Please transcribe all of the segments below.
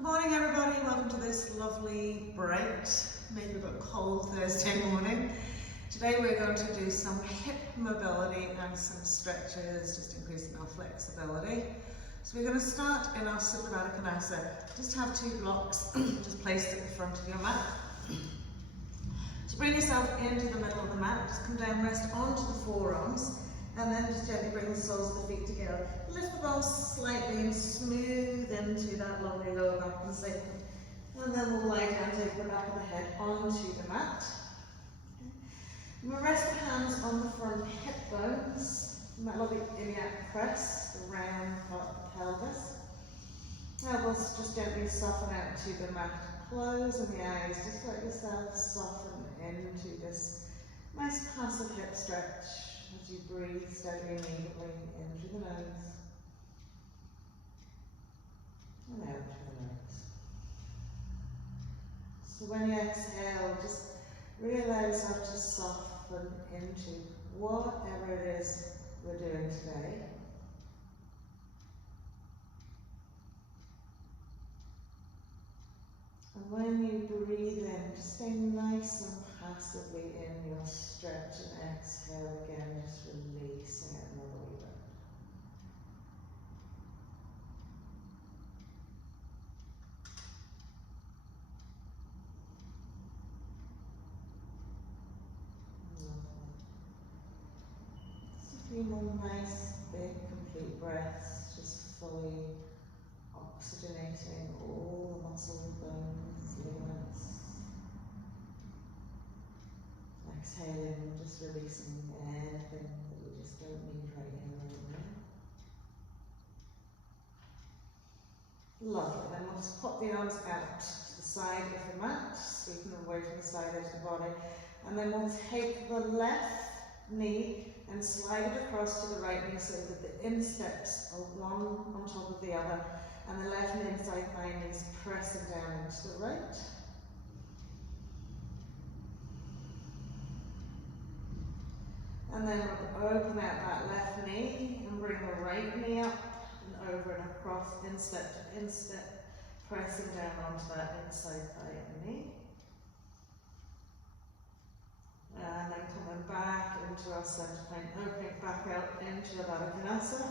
Good morning everybody, welcome to this lovely, bright, maybe a bit cold Thursday morning. Today we're going to do some hip mobility and some stretches, just increasing our flexibility. So we're going to start in our Supta Baddha Konasana. Just have two blocks, just placed at the front of your mat. So bring yourself into the middle of the mat, just come down, rest onto the forearms, and then just gently bring the soles of the feet together. Lift the bum slightly and smooth into that lovely lower back position. And then we'll lie down, take the back of the head onto the mat. And we'll rest the hands on the front hip bones. And that lovely iliac press, the round part of the pelvis. Elbows just gently soften out to the mat. Closing the eyes, just let yourself soften into this nice passive hip stretch as you breathe steadily and evenly in through the nose and out through the nose. So when you exhale, just really allow yourself to soften into whatever it is we're doing today. And when you breathe in, just stay nice and passively in your stretch, and exhale again, just releasing it another wee bit. Lovely. Just a few more nice, big, complete breaths, just fully oxygenating all the muscles, bones, ligaments. Exhaling, just releasing anything that we just don't need right here, right now. Lovely. Then we'll just pop the arms out to the side of the mat, sweeping them away from the side edge of the body. And then we'll take the left knee and slide it across to the right knee so that the insteps are one on top of the other. And the left and inside thigh knees pressing down into the right. And then we'll open out that left knee and bring the right knee up and over and across, instep to instep, pressing down onto that inside thigh and knee. And then coming back into our center plane, opening back out into Baddha Konasana.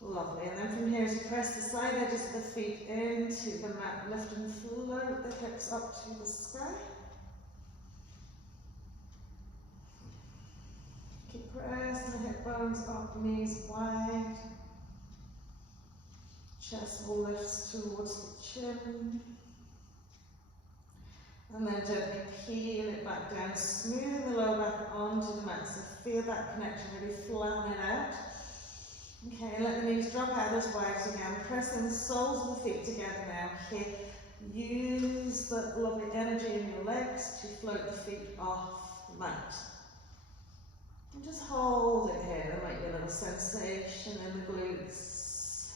Lovely. And then from here, as you press the side edges of the feet into the mat, lift and float the hips up to the sky. Keep pressing the hip bones up, knees wide. Chest will lift towards the chin. And then gently peel it back down, smooth the lower back onto the mat. So feel that connection, really flatten it out. Okay, let the knees drop out as wide as you can. Pressing the soles of the feet together now. Here, use the lovely energy in your legs to float the feet off the mat. And just hold it here. There might be a little sensation in the glutes.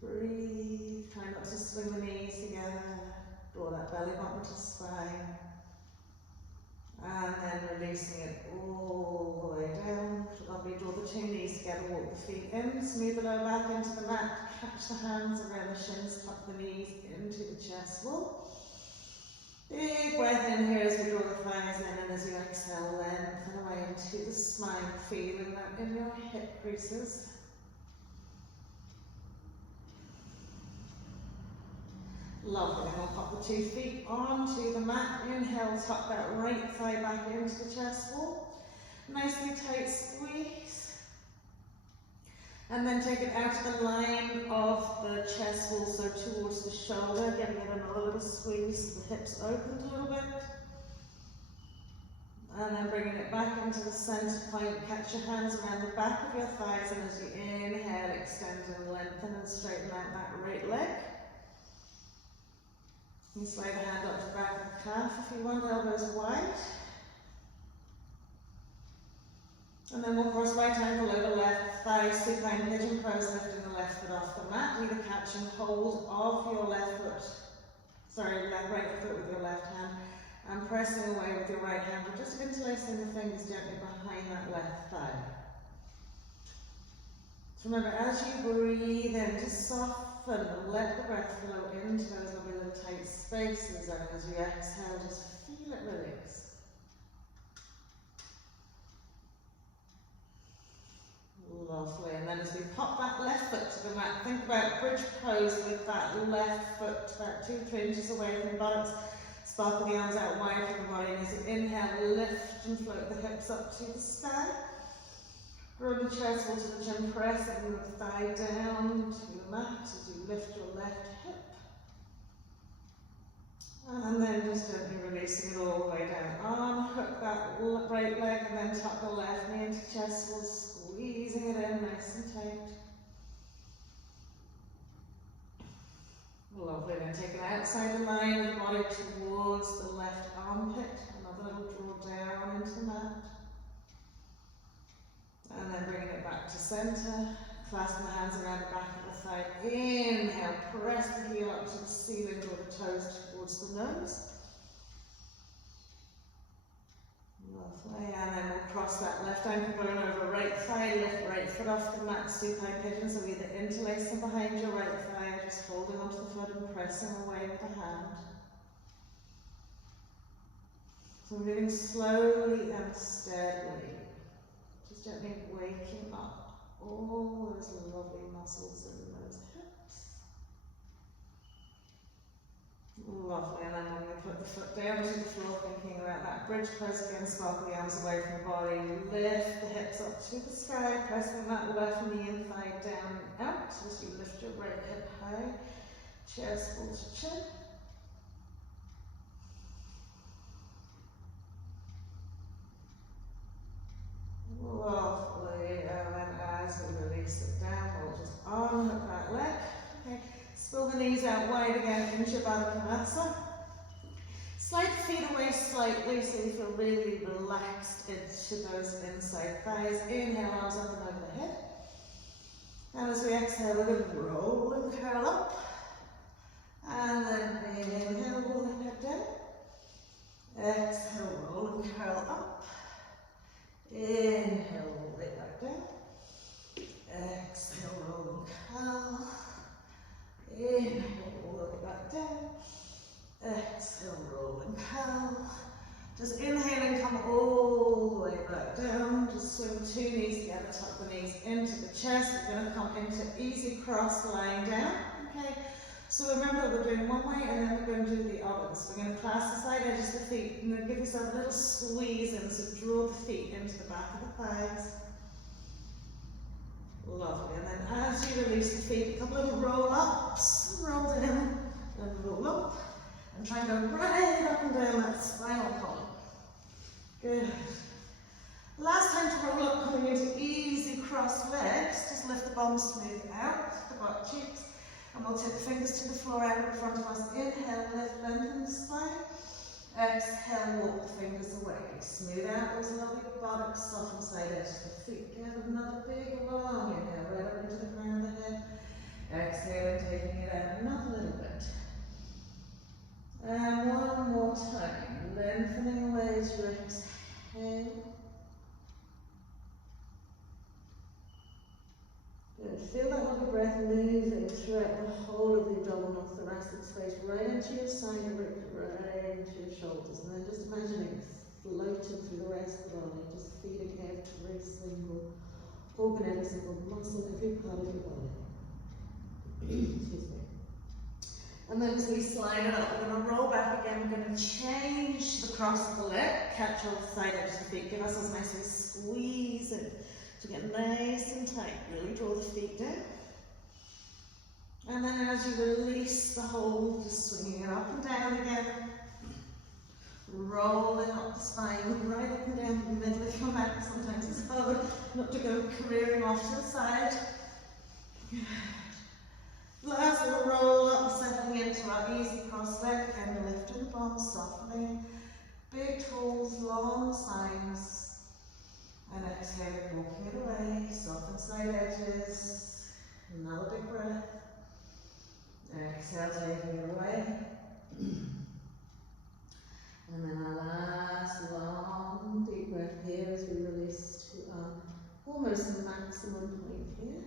Breathe. Try not to swing the knees together. Draw that belly button to spine. And then releasing it all the way down. Lovely. Draw the two knees together. Walk the feet in. Smooth the lower back into the mat. Catch the hands around the shins. Tuck the knees into the chest wall. Big breath in here as we draw the thighs in, and as you exhale, lengthen away into the spine, feeling that in your hip creases. Lovely. Then we'll pop the two feet onto the mat. Inhale, tuck that right thigh back into the chest wall. Nicely tight squeeze. And then take it out to the line of the chest wall, so towards the shoulder, giving it another little squeeze so the hips opened a little bit. And then bringing it back into the center point. Catch your hands around the back of your thighs, and as you inhale, extend and lengthen and straighten out that right leg. You slide the hand up to the back of the calf if you want, elbows wide. And then we'll cross right ankle over left thigh, supine pigeon pose, lifting the left foot off the mat. Either catch and hold of your right foot with your left hand, and pressing away with your right hand, or just interlacing the fingers gently behind that left thigh. So remember, as you breathe in, just soften, let the breath flow into those lovely little tight spaces, and as you exhale, just feel it release. Lovely, and then as we pop that left foot to the mat, think about bridge pose with that left foot about 2-3 inches away from the buttocks. Sparkle the arms out wide from the body, and as you inhale, lift and float the hips up to the sky. Roll the chest into the chin, press the thigh down to the mat as you lift your left hip. And then just gently releasing it all the way down. Arm, hook that right leg, and then tuck the left knee into chest wall, squeezing it in nice and tight. Lovely, then take it outside the line of the body towards the left armpit. Another little draw down into the mat. And then bringing it back to center. Clasp the hands around the back of the thigh. Inhale, press the heel up to the ceiling, draw the toes towards the nose. Lovely, and then we'll cross that left ankle bone over right thigh, lift right foot off the mat, supine pigeon, so either interlace them behind your right thigh or just holding onto the foot and pressing away with the hand. So moving slowly and steadily, just gently waking up all those lovely muscles in those hips. Lovely, and then when we put the foot down to the floor, thinking about that bridge pose again, sparkle the arms away from the body, lift the hips up to the sky, pressing that left knee and thigh down and out as you lift your right hip high, chest full to chin. Lovely, and then as we release it down, we'll just unhook that leg. Okay. Spill the knees out wide again into your Baddha Konasana. Slide the feet away slightly so you feel really relaxed into those inside thighs. Inhale, arms up and over the head. And as we exhale, we're going to roll and curl up. And then inhale, roll the head down. Exhale, roll and curl up. Inhale, roll it back down. Exhale, roll and curl. Inhale, roll it back down. Exhale, roll and curl. Just inhaling, come all the way back down. Just swing 2 knees together, tuck the knees into the chest. We're going to come into easy cross lying down. Okay. So remember, we're doing one way and then we're going to do the other. So we're going to clasp the side edges of the feet and then give yourself a little squeeze in. So draw the feet into the back of the thighs. Lovely. And then as you release the feet, a couple of little roll ups, roll down, and roll up. And try and go right up and down that spinal column. Good. Last time to roll up, coming into easy crossed legs. Just lift the bum smooth out, the butt cheeks. And we'll take the fingers to the floor out in front of us. Inhale, lift, lengthen the spine. Exhale, walk the fingers away. Smooth out those lovely buttocks, soften side edges of the feet. Give another big long inhale, right up into the crown of the head. Exhale, taking it out another little bit. And one more time, lengthening away as you exhale. Good. Feel that lovely breath moving throughout the whole of the abdominal thoracic space, right into your side rib, right into your shoulders, and then just imagine it floating through the rest of the body, just feeding every single organ, every single muscle, every part of your body. Excuse me. And then as we slide it up, we're going to roll back again. We're going to change the cross of the leg, catch all the side edges of the feet, give ourselves nicely squeeze it to get nice and tight. Really draw the feet down. And then as you release the hold, just swinging it up and down again. Rolling up the spine, right up and down the middle of your mat. Sometimes it's hard not to go careering off to the side. Good. Last little roll up, settling into our easy cross leg, and lifting the bum, softening. Big toes, long spines. And exhale, walking it away, soften side edges. Another big breath. Exhale, taking it away. And then our last long deep breath here as we release to our almost maximum point here.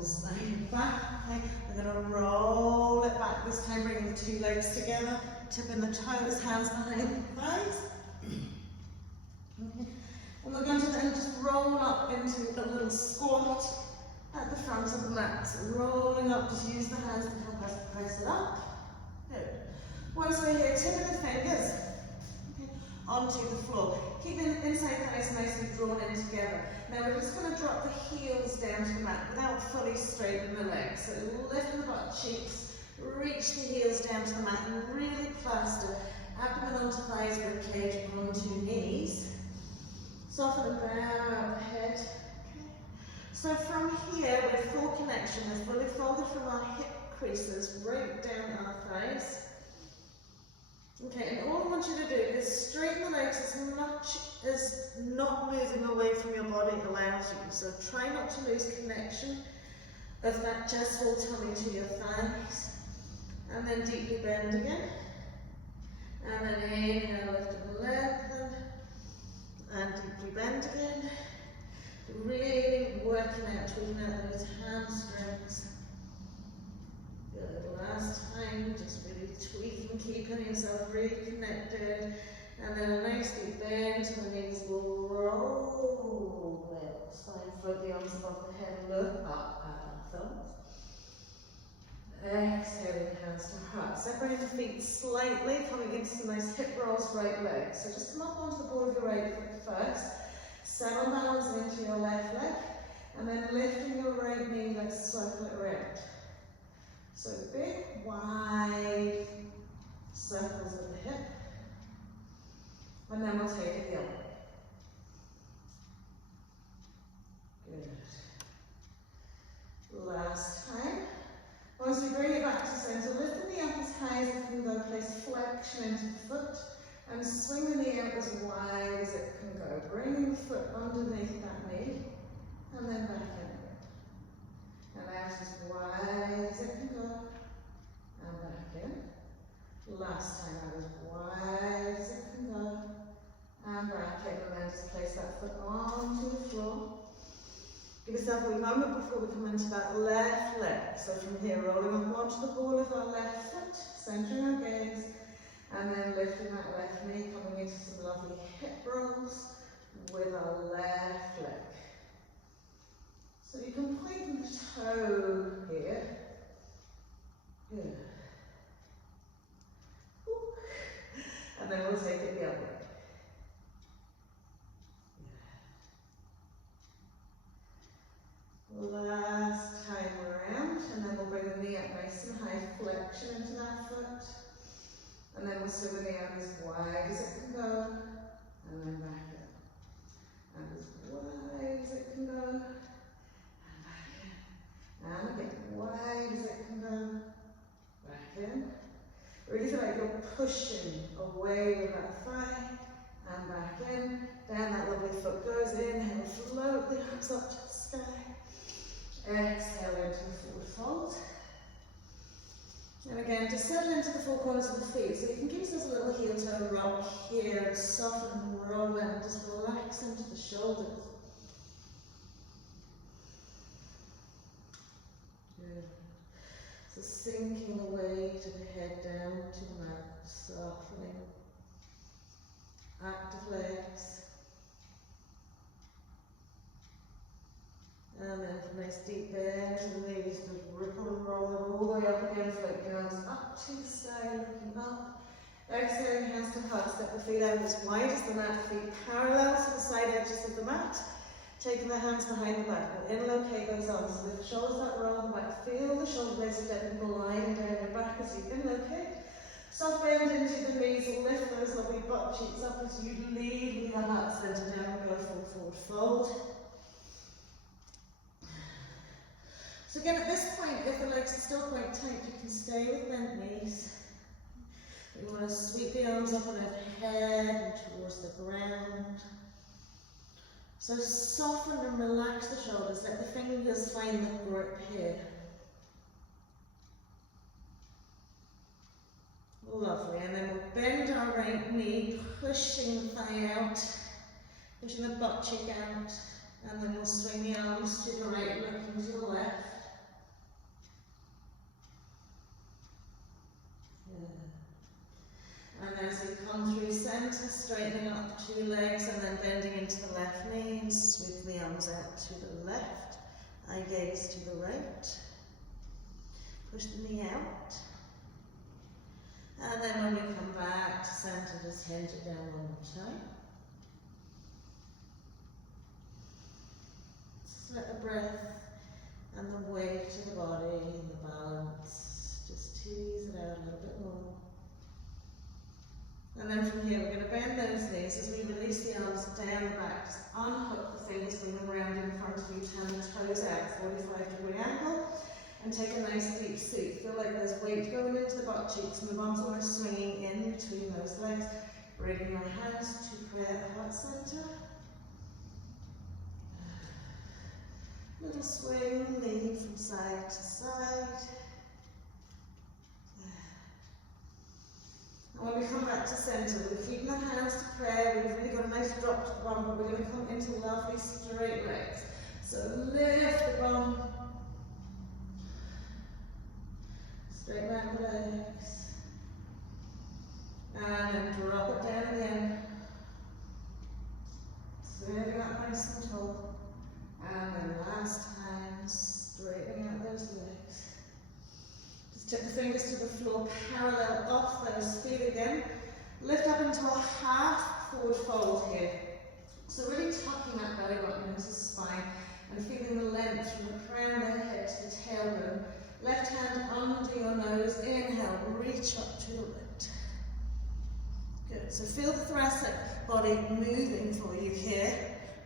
heels back. Okay. We're going to roll it back this time, bringing the two legs together, tipping the toes, hands behind the thighs. Okay. And we're going to then just roll up into a little squat at the front of the mat. So rolling up, just use the hands to help us press it up. Good. Once we're here, tipping the fingers onto the floor. Keep the inside thighs nice and drawn in together. Now we're just going to drop the heels down to the mat without fully straightening the legs. So lift the butt cheeks, reach the heels down to the mat and really plaster abdomen onto thighs, ribcage onto knees. Soften and bow out the head. Okay. So from here, we're full connection. We're fully folded from our hip creases right down our thighs. Okay, and all I want you to do is straighten the legs as much as not moving away from your body allows you. So try not to lose connection of that chest wall tummy to your thighs. And then deeply bend again. And then inhale, lift and lengthen. And deeply bend again. Really working out, tweaking out those hamstrings. Good. Last time, just really tweaking, keeping yourself really connected. And then a nice deep bend to the knees will roll out. Spine, float the arms above the head, look up at our thumbs. Exhaling, hands to heart. Separating the feet slightly, coming into some nice hip rolls, right leg. So just come up onto the ball of your right foot first. Settle balance into your left leg. And then lifting your right knee, let's circle it around. So big, wide circles at the hip. And then we'll take it the other way. Good. Last time. Once we bring it back to center, lift the knee up as high as it can go, place flexion into the foot, and swing the knee out as wide as it can go. Bringing the foot underneath that knee, and then back in. And out as wide as it can go, and back in. Last time out as wide as it can go, and back in. And then just place that foot onto the floor. Give yourself a moment before we come into that left leg. So from here, rolling up onto the ball of our left foot, centering our gaze, and then lifting that left knee, coming into some lovely hip rolls with our left leg. So you can point the toe here. Good. And then we'll take it the other way. Last time around, and then we'll bring the knee up nice and high, flexion into that foot, and then we'll swing the knee out as wide as it can go, and then back in, and as wide as it can go, and back in, and again, wide as it can go, back in. Really feel like you're pushing away with that thigh, and back in, down that lovely foot goes in, and float the hips up to the sky. Exhale into the forward fold. And again, just settle into the four corners of the feet. So you can give yourself a little heel toe rock here and soften and roll and just relax into the shoulders. Good. So sinking away to the head, down to the mat, softening. Active legs. And then a nice deep bend to the knees, just ripple and roll it all the way up again, float your arms up to the side, looking up. Exhaling, hands to heart, step the feet out as wide as the mat, feet parallel to the side edges of the mat. Taking the hands behind the back, we'll inlocate those arms, so the shoulders up, roll them back, feel the shoulder blades stepping gliding down your back as you inlocate. Soft bend into the knees, lift those lovely butt cheeks up as you lead the heart center down and go forward fold. So again, at this point, if the legs are still quite tight, you can stay with bent knees. You want to sweep the arms up and overhead and towards the ground. So soften and relax the shoulders, let the fingers find the grip here. Lovely, and then we'll bend our right knee, pushing the thigh out, pushing the butt cheek out, and then we'll swing the arms to the right, looking to the left. centre, straightening up 2 legs and then bending into the left knee and sweep the arms out to the left. Eye gaze to the right. Push the knee out. And then when we come back to centre, just hinge it down one more time. Just let the breath and the weight of the body and the balance just tease it out a little bit more. And then from here we're going to bend those knees as we release the arms down the back. Just unhook the fingers, bring them around in front of you, turn the toes out, 45-degree angle. And take a nice deep seat. Feel like there's weight going into the butt cheeks and the bum's almost swinging in between those legs. Bringing your hands to prayer heart center. Little swing, knee from side to side. And when we come back to center, we're keeping the hands to prayer. We've really got a nice drop to the bum, but we're going to come into lovely straight legs. So lift the bum. Straight back the legs. And then drop it down again. Sitting up nice and tall. And then last time, straightening out those legs. Just take the fingers to the floor, parallel off those feet again. Lift up into a half forward fold here. So really tucking that belly button into the spine and feeling the length from the crown of the head to the tailbone. Left hand under your nose, inhale, reach up to the right. Good, so feel the thoracic body moving for you here,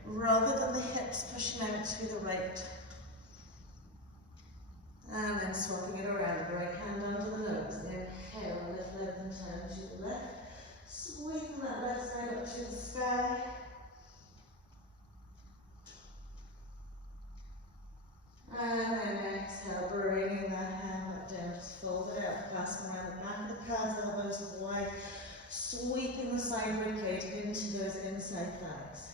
rather than the hips pushing out to the right. And then swapping it around, the right hand under the nose, inhale, lift, left and turn to the left. Sweeping that left side up to the sky. And then exhale, bringing that hand back down, just fold it out, passing around the back of the calves, elbows wide, sweeping the side ribcage into those inside thighs.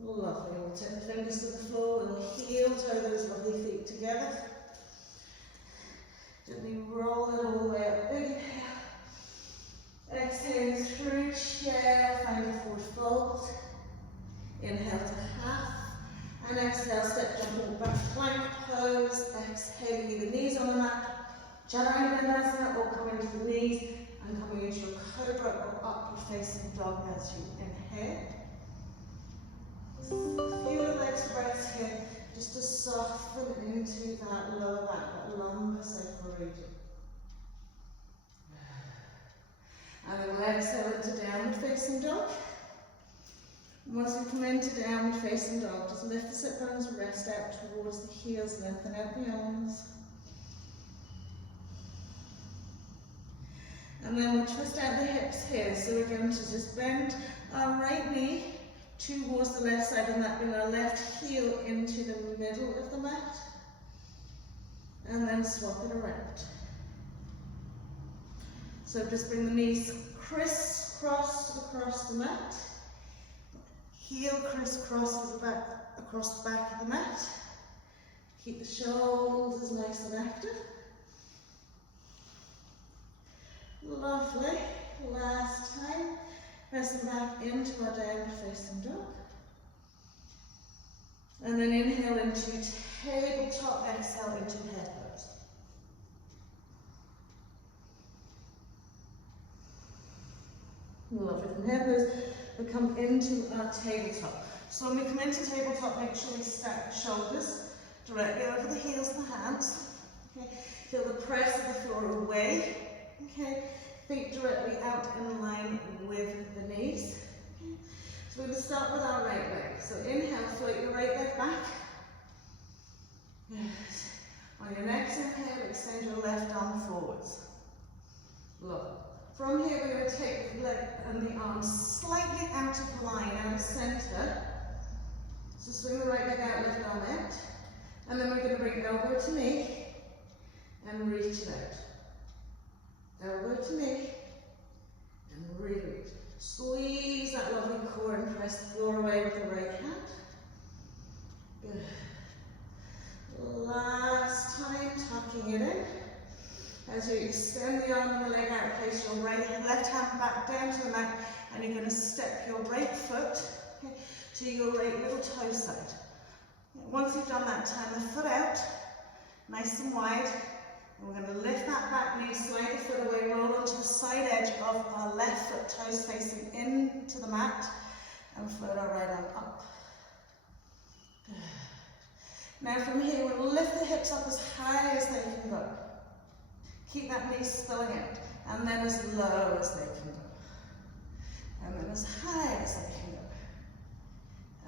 Lovely, we'll take the fingers to the floor, we'll heel toe those lovely feet together. Gently roll it all the way up, big inhale. Exhale through chair, find a forward fold. Inhale to half. And exhale, step jump into back plank pose. Exhale, either knees on the mat, Chaturanga Dandasana, or come into the knees and coming into your cobra or upward facing dog as you inhale. Feel the next breath here, just to soften into that lower back, that lumbar sacral region. And then we'll exhale into downward facing dog. And once you come into downward facing dog, just lift the sit bones, rest out towards the heels, lengthen out the arms. And then we'll twist out the hips here. So we're going to just bend our right knee towards the left side and that bring our left heel into the middle of the mat. And then swap it around. So just bring the knees crisscross across the mat. Heel crisscrosses across the back of the mat. Keep the shoulders nice and active. Lovely. Last time. Pressing back into our downward facing dog. And then inhale into tabletop, exhale into head pose. Lovely. From head pose, we come into our tabletop. So when we come into tabletop, make sure we stack the shoulders directly over the heels of the hands. Okay. Feel the press of the floor away. Okay. Feet directly out in line with the knees. Okay. So we will start with our right leg. So inhale, float your right leg back. Yes. On your next inhale, extend your left arm forwards. Look. From here, we're going to take the leg and the arm slightly out of line, out of center. So swing the right leg out, lift arm out. And then we're going to bring elbow to knee and reach it out. Elbow to knee and really reach. Squeeze that lovely core and press the floor away with the right hand. Good. Last time. As you extend the arm and the leg out, place your left hand back down to the mat, and you're going to step your right foot to your right little toe side. Once you've done that, turn the foot out, nice and wide. And we're going to lift that back knee, slide the foot away, roll onto the side edge of our left foot, toes facing into the mat, and float our right arm up. Good. Now from here, we'll lift the hips up as high as they can go. Keep that knee spilling out, and then as low as they can go. And then as high as they can go.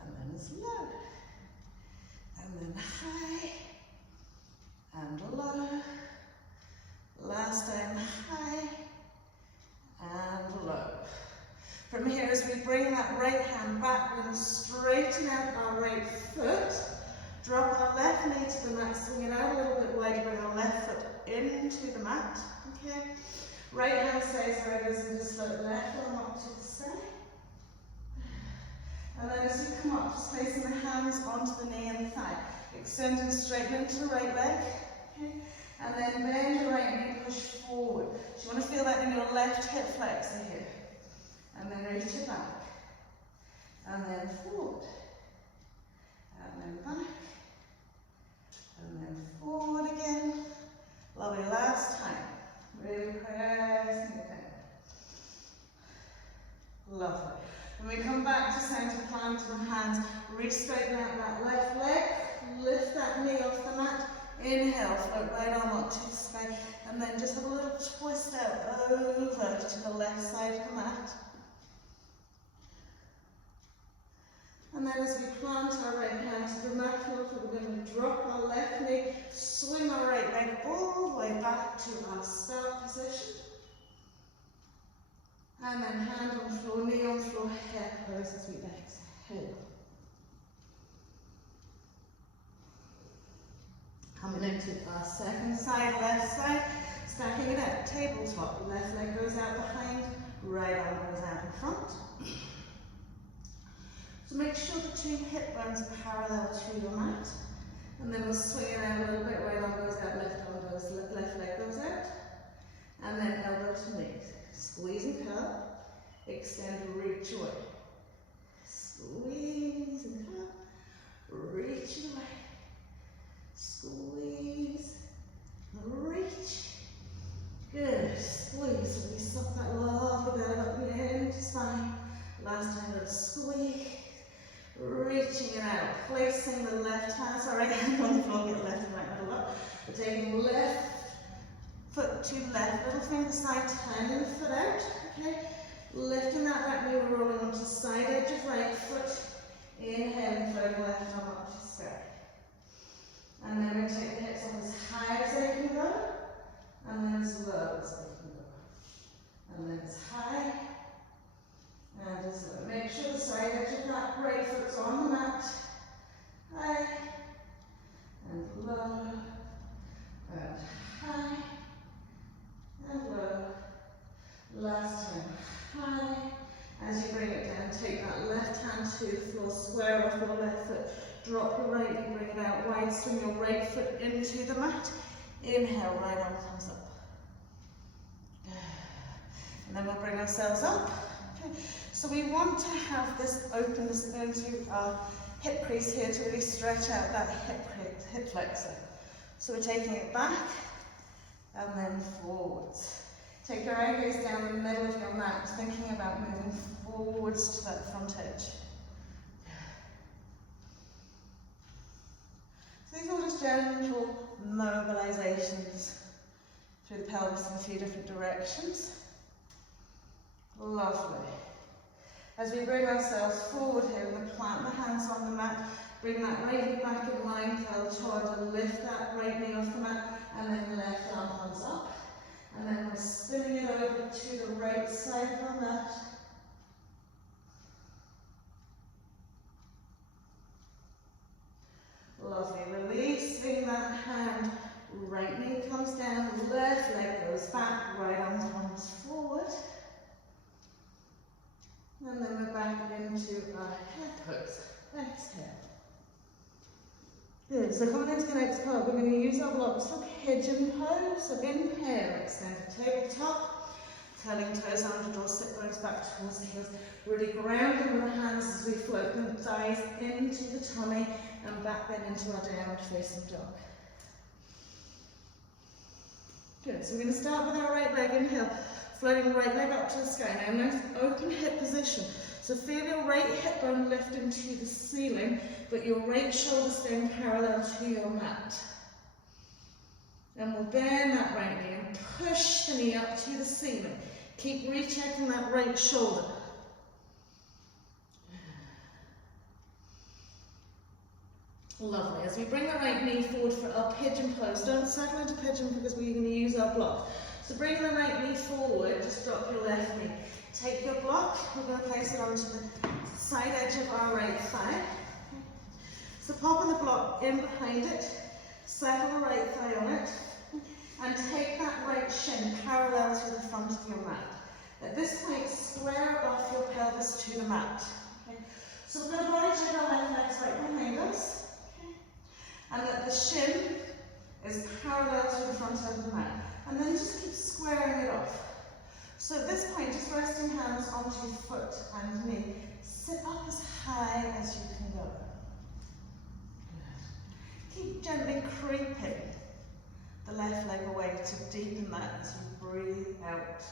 And then as low. And then high and low. Last time, high and low. From here, as we bring that right hand back, we're going to straighten out our right foot. Drop our left knee to the mat, swing it out a little bit wide, bring our left foot into the mat. Okay. Right hand stays where it is, and just float left arm up to the side. And then as you come up, just placing the hands onto the knee and thigh. Extend and straighten into the right leg. Okay. And then bend your right knee, push forward. So you want to feel that in your left hip flexor here. And then reach it back. And then forward. And then back. And then forward again. Lovely, last time. Really pressing it down. Lovely. When we come back to center, plant and hands, re-straighten out that left leg, lift that knee off the mat, inhale, float right arm up to the sky, and then just have a little twist out over to the left side of the mat. And then as we plant our right hand to the mat, we're going to drop our left knee, swing our right leg all the way back to our start position. And then hand on floor, knee on floor, hair pose as we exhale. Coming into our second side, left side, stacking it up, tabletop, left leg goes out behind, right arm goes out in front. So make sure the two hip bones are parallel to your mat. And then we'll swing it out a little bit, right arm goes out, left arm goes, left leg goes out. And then elbow to knee. Squeeze and curl, extend, reach away. Squeeze and curl, reach away. Squeeze, reach. Good, squeeze. So we suck that lovely belly up into spine. Last time, let's squeeze. Reaching it out, placing the left hand, sorry, hand on the floor, get left and right middle up. We're taking left foot to left, little finger side, turning the foot out, okay? Lifting that back knee, we're rolling onto the side edge of right foot. Inhaling, floating left arm up to the sky. And then we take the hips up as high as they can go, and then as low as they can go. And then as high, and as low. Make sure the side edge of that right foot's on the mat. High, and low, and high, and low. Last time, high. As you bring it down, take that left hand to the floor, square off your left foot. Drop your right knee, bring it out wide, swing your right foot into the mat. Inhale, right arm comes up. And then we'll bring ourselves up. Okay. So we want to have this openness into our hip crease here to really stretch out that hip flexor. So we're taking it back and then forwards. Take your eye gaze down the middle of your mat, thinking about moving forwards to that front edge. So these are just gentle mobilizations through the pelvis in a few different directions. Lovely. As we bring ourselves forward here, we're going to plant the hands on the mat, bring that right knee back in line, curl toward, lift that right knee off the mat, and then left arm comes up. And then we're spinning it over to the right side of our mat. Lovely. Releasing that hand. Right knee comes down, left leg goes back, right arm comes forward. And then we're back into our head pose. Exhale. Good, so coming into the next part, we're going to use our blocks for pigeon pose. So inhale, extend the tabletop, curling toes under, draw sit bones back towards the heels. Really grounding with the hands as we float the thighs into the tummy and back then into our downward facing dog. Good, so we're going to start with our right leg, inhale, floating the right leg up to the sky. Now nice open hip position. So feel your right hip bone lift into the ceiling, but your right shoulder staying parallel to your mat. And we'll bend that right knee and push the knee up to the ceiling. Keep rechecking that right shoulder. Lovely. As we bring the right knee forward for our pigeon pose, don't settle into pigeon because we're going to use our block. So bring the right knee forward, just drop your left knee. Take your block, we're going to place it onto the side edge of our right thigh. So pop the block in behind it, settle the right thigh on it, and take that right shin parallel to the front of your mat. At this point, square off your pelvis to the mat. Okay. So we're going to body check our left legs right behind us. And that the shin is parallel to the front of the mat. And then just keep squaring it off. So at this point, just resting hands onto your foot and knee. Sit up as high as you can go. Keep gently creeping the left leg away to deepen that as you breathe out.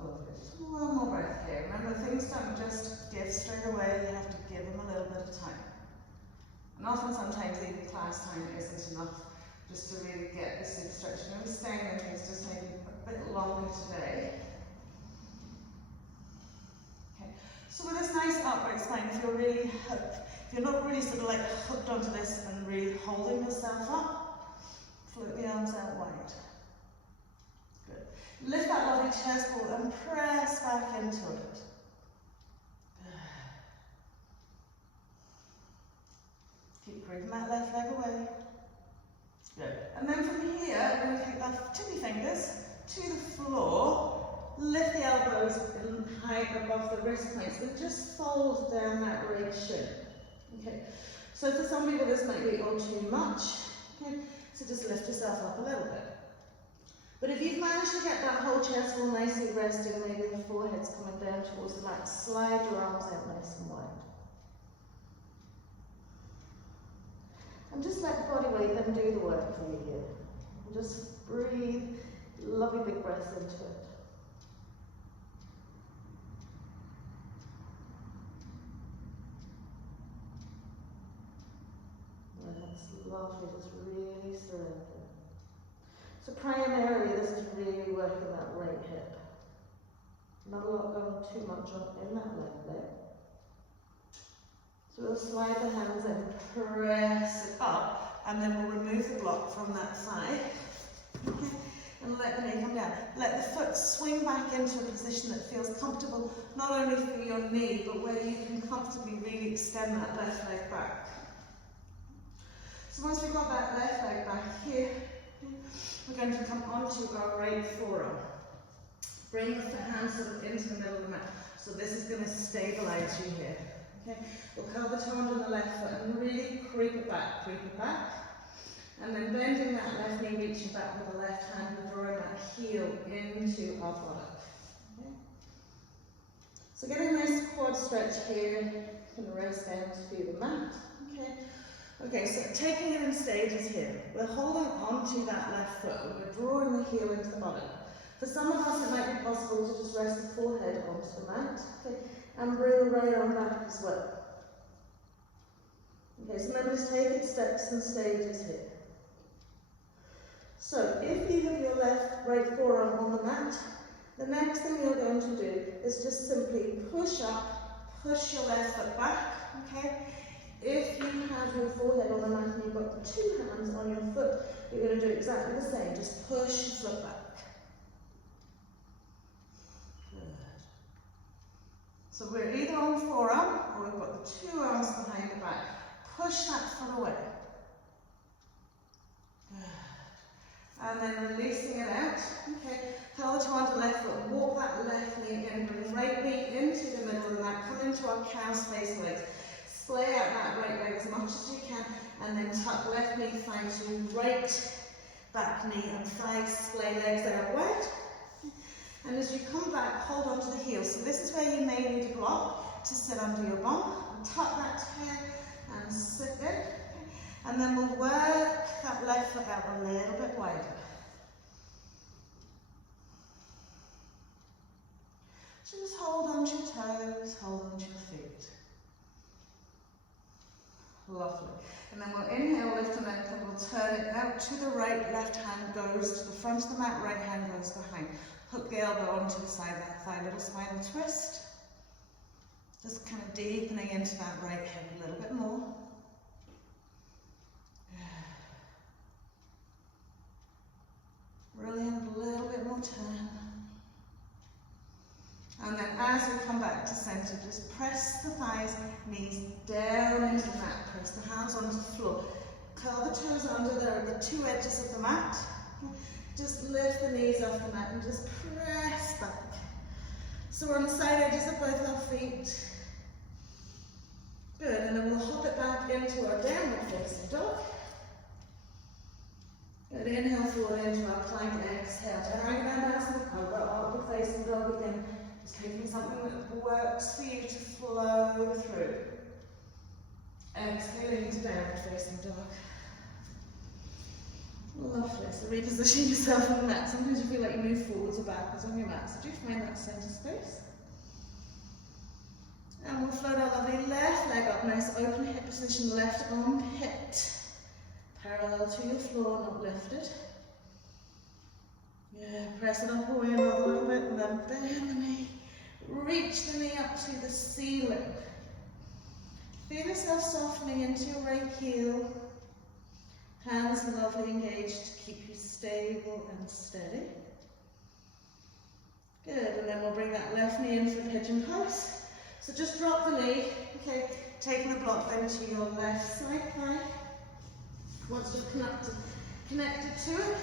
Oh, just one more breath here. Remember, things don't just give straight away, you have to give them a little bit of time. And often, sometimes even class time isn't enough just to really get this big stretch. I'm going to be staying in things just maybe a bit longer today. Okay. So with this nice upright spine, if you're not really sort of like hooked onto this and really holding yourself up, float the arms out wide. Good. Lift that lovely chest forward and press back into it. Keep creeping that left leg away. Good. And then from here, we're going to take the tippy fingers to the floor, lift the elbows high above the wrist points, and just fold down that right shin. Okay. So for some people, this might be all too much. Okay. So just lift yourself up a little bit. But if you've managed to get that whole chest all nicely resting, maybe the forehead's coming down towards the mat, slide your arms out nice and wide. And just let the body weight then do the work for you here. And just breathe, lovely big breaths into it. That's lovely, just really surrender. So primarily this is really working that right hip. Not a lot going too much on in that leg there. So we'll slide the hands and press it up, and then we'll remove the block from that side. Okay. And let the knee come down. Let the foot swing back into a position that feels comfortable, not only for your knee, but where you can comfortably really extend that left leg back. So once we've got that left leg back here, we're going to come onto our right forearm. Bring the hands sort of into the middle of the mat. So this is going to stabilize you here. Okay, we'll curl the toe under the left foot and really creep it back, and then bending that left knee, reaching back with the left hand and drawing that heel into our buttock. Okay. So getting a nice quad stretch here, can rest down to the mat. Okay. Okay, so taking it in stages here. We're holding on to that left foot, we're drawing the heel into the bottom. For some of us, it might be possible to just rest the forehead onto the mat. Okay. And bring the right arm back as well. Okay, so remember to take it steps and stages here. So if you have your right forearm on the mat, the next thing you're going to do is just simply push up, push your left foot back, okay? If you have your forehead on the mat and you've got the two hands on your foot, you're going to do exactly the same, just push your foot back. So we're either on the forearm or we've got the two arms behind the back. Push that foot away. And then releasing it out. Okay. Curl the toe onto the left foot, walk that left knee in, bring right knee into the middle of the mat, come into our cow space legs. Splay out that right leg as much as you can, and then tuck left knee, find your right back knee and thigh, splay legs out wide. And as you come back, hold on to the heels. So this is where you may need a block to sit under your bum. And tuck that toe and sit in. And then we'll work that left foot out a little bit wider. So just hold on to your toes, hold on to your feet. Lovely. And then we'll inhale, lift the neck, and we'll turn it out to the right. Left hand goes to the front of the mat, right hand goes behind. Hook the elbow onto the side of that thigh, little spinal twist. Just kind of deepening into that right hip a little bit more. Brilliant, a little bit more turn. And then as we come back to centre, just press the thighs, knees down into the mat, press the hands onto the floor. Curl the toes under the two edges of the mat. Just lift the knees off the mat and just press back. So we're on the side edges of both our feet. Good, and then we'll hop it back into our downward facing dog. Good, inhale forward into our plank and exhale. Triangle cobra, upward facing dog again. Just taking something that works for you to flow through. Exhaling to downward facing dog. Lovely. So reposition yourself on the mat. Sometimes you feel like you move forwards or backwards on your mat. So do find that centre space. And we'll float our lovely left leg up, nice open hip position, left arm hit. Parallel to your floor, not lifted. Yeah, press it up away another little bit and then bend the knee. Reach the knee up to the ceiling. Feel yourself softening into your right heel. Hands are lovely engaged to keep you stable and steady. Good, and then we'll bring that left knee in for pigeon pose. So just drop the knee, okay, taking the block then to your left side thigh. Once you're connected to it,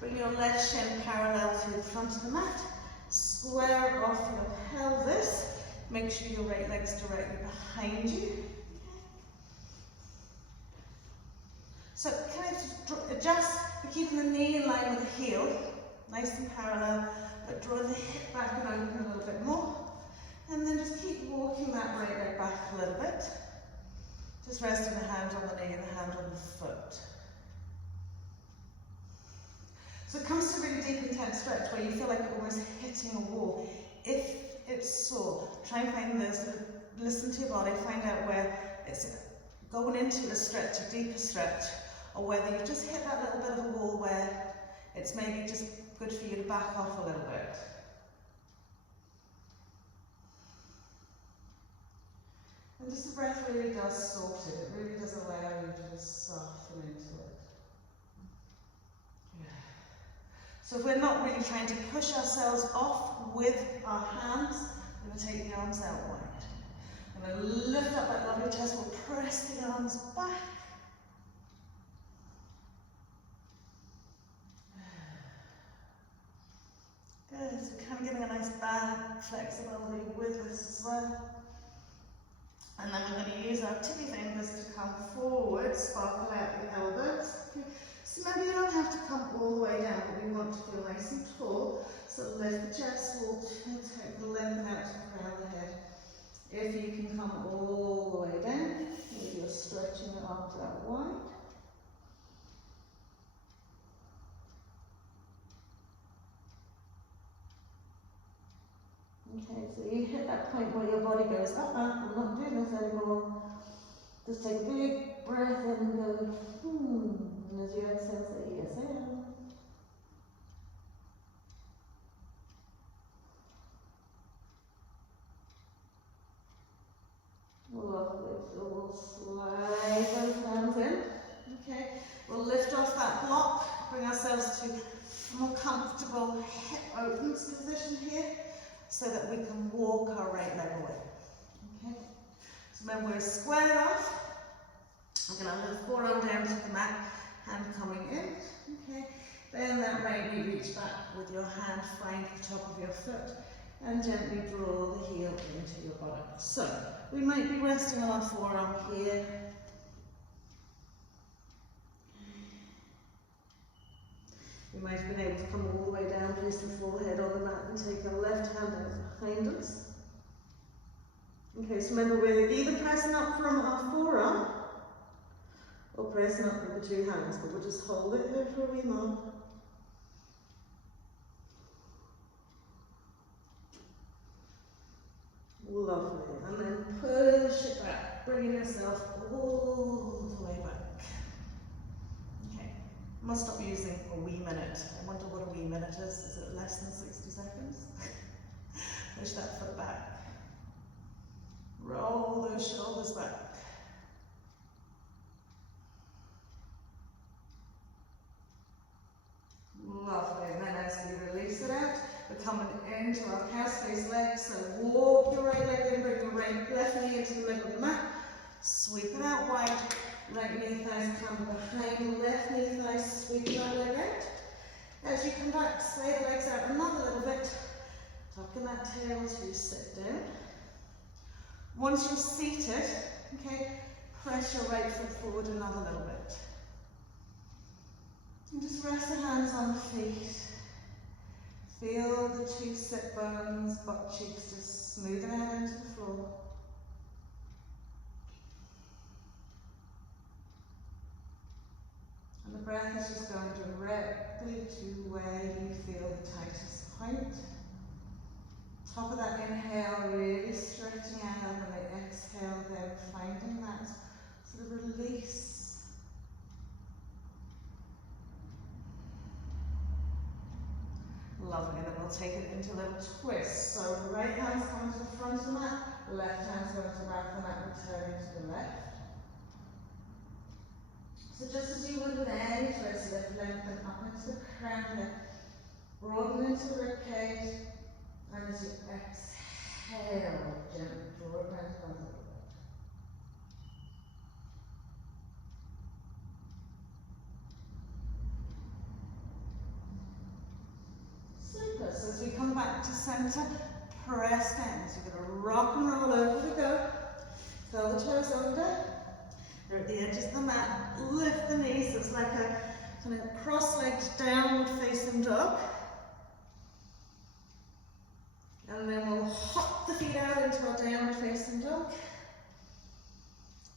bring your left shin parallel to the front of the mat. Square off your pelvis. Make sure your right leg's directly behind you. So kind of adjust, we're keeping the knee in line with the heel, nice and parallel, but draw the hip back and open a little bit more. And then just keep walking that right leg back a little bit. Just resting the hand on the knee and the hand on the foot. So it comes to a really deep, intense stretch where you feel like you're almost hitting a wall. If it's sore, try and find this, listen to your body, find out where it's going into a stretch, a deeper stretch, or whether you've just hit that little bit of a wall where it's maybe just good for you to back off a little bit. And just the breath really does sort it. It really does allow you to just soften into it. Yeah. So if we're not really trying to push ourselves off with our hands, we're going to take the arms out wide. I'm going to lift up that lovely chest. We'll press the arms back. Good. So kind of getting a nice back flexibility with this as well. And then we're going to use our tippy fingers to come forward, sparkle out the elbows. Okay. So maybe you don't have to come all the way down, but we want to feel nice and tall. So lift the chest, we'll take the length out to the crown of the head. If you can come all the way down, maybe you're stretching the arms out wide. Okay, so you hit that point where your body goes, I'm not doing this anymore. Just take a big breath in and go, And as you exhale, say, yes, I am. Lovely. So we'll slide those hands in. Okay. We'll lift off that block, bring ourselves to a more comfortable hip opens position here, so that we can walk our right leg away. Okay. So when we're squared off, we're going to lift forearm down to the mat, hand coming in. Okay. Then that maybe reach back with your hand, find the top of your foot, and gently draw the heel into your buttock. So we might be resting on our forearm here. We might have been able to come all the way down, place the forehead on the mat and take our left hand out behind us. Okay, so remember we're either pressing up from our forearm or pressing up with the two hands, but we'll just hold it here for a wee moment. Lovely, and then push it back, bringing yourself all the way back. Okay, must stop using a wee minute. I wonder what a wee minute is. Is it less than 60 seconds? Push that foot back. Roll those shoulders back. Lovely, and then as we release it out, we're coming into our cow space legs. So walk your right leg in, bring your left knee into the middle of the mat. Sweep it out wide. Right knee thighs come behind, left knee thighs, sweep that leg out. As you come back, sway the legs out another little bit. Tucking that tail to sit down. Once you're seated, okay, press your right foot forward another little bit. And just rest the hands on the feet. Feel the two sit bones, butt cheeks just smoothing out into the floor. And the breath is just going directly to where you feel the tightest point. Top of that inhale, really stretching out, and the exhale, then finding that sort of release. Lovely, and then we'll take it into a little twist. So right hand's coming to the front of the mat, left hand's going to wrap the mat, returning to the left. So just as you would with any twist, lift, lengthen up into the crown here, broaden into the rib cage. And as you exhale, gently draw it down to a little bit. Super. So as we come back to center, press down. So you're going to rock and roll over we go. Curl the toes under. They're at the edges of the mat. Lift the knees. It's like a kind of cross-legged downward facing dog. And then we'll hop the feet out into our downward facing dog.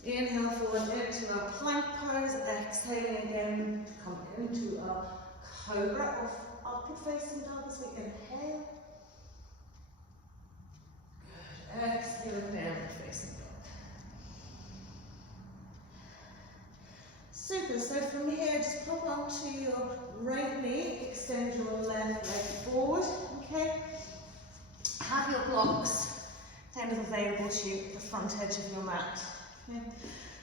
Inhale forward into our plank pose. Exhaling again to come into our cobra or upward facing dog as we inhale. Good. Exhale, downward facing dog. Super. So from here, just pop onto your right knee. Extend your left leg forward. Okay. Have your blocks kind of available to you at the front edge of your mat. Okay.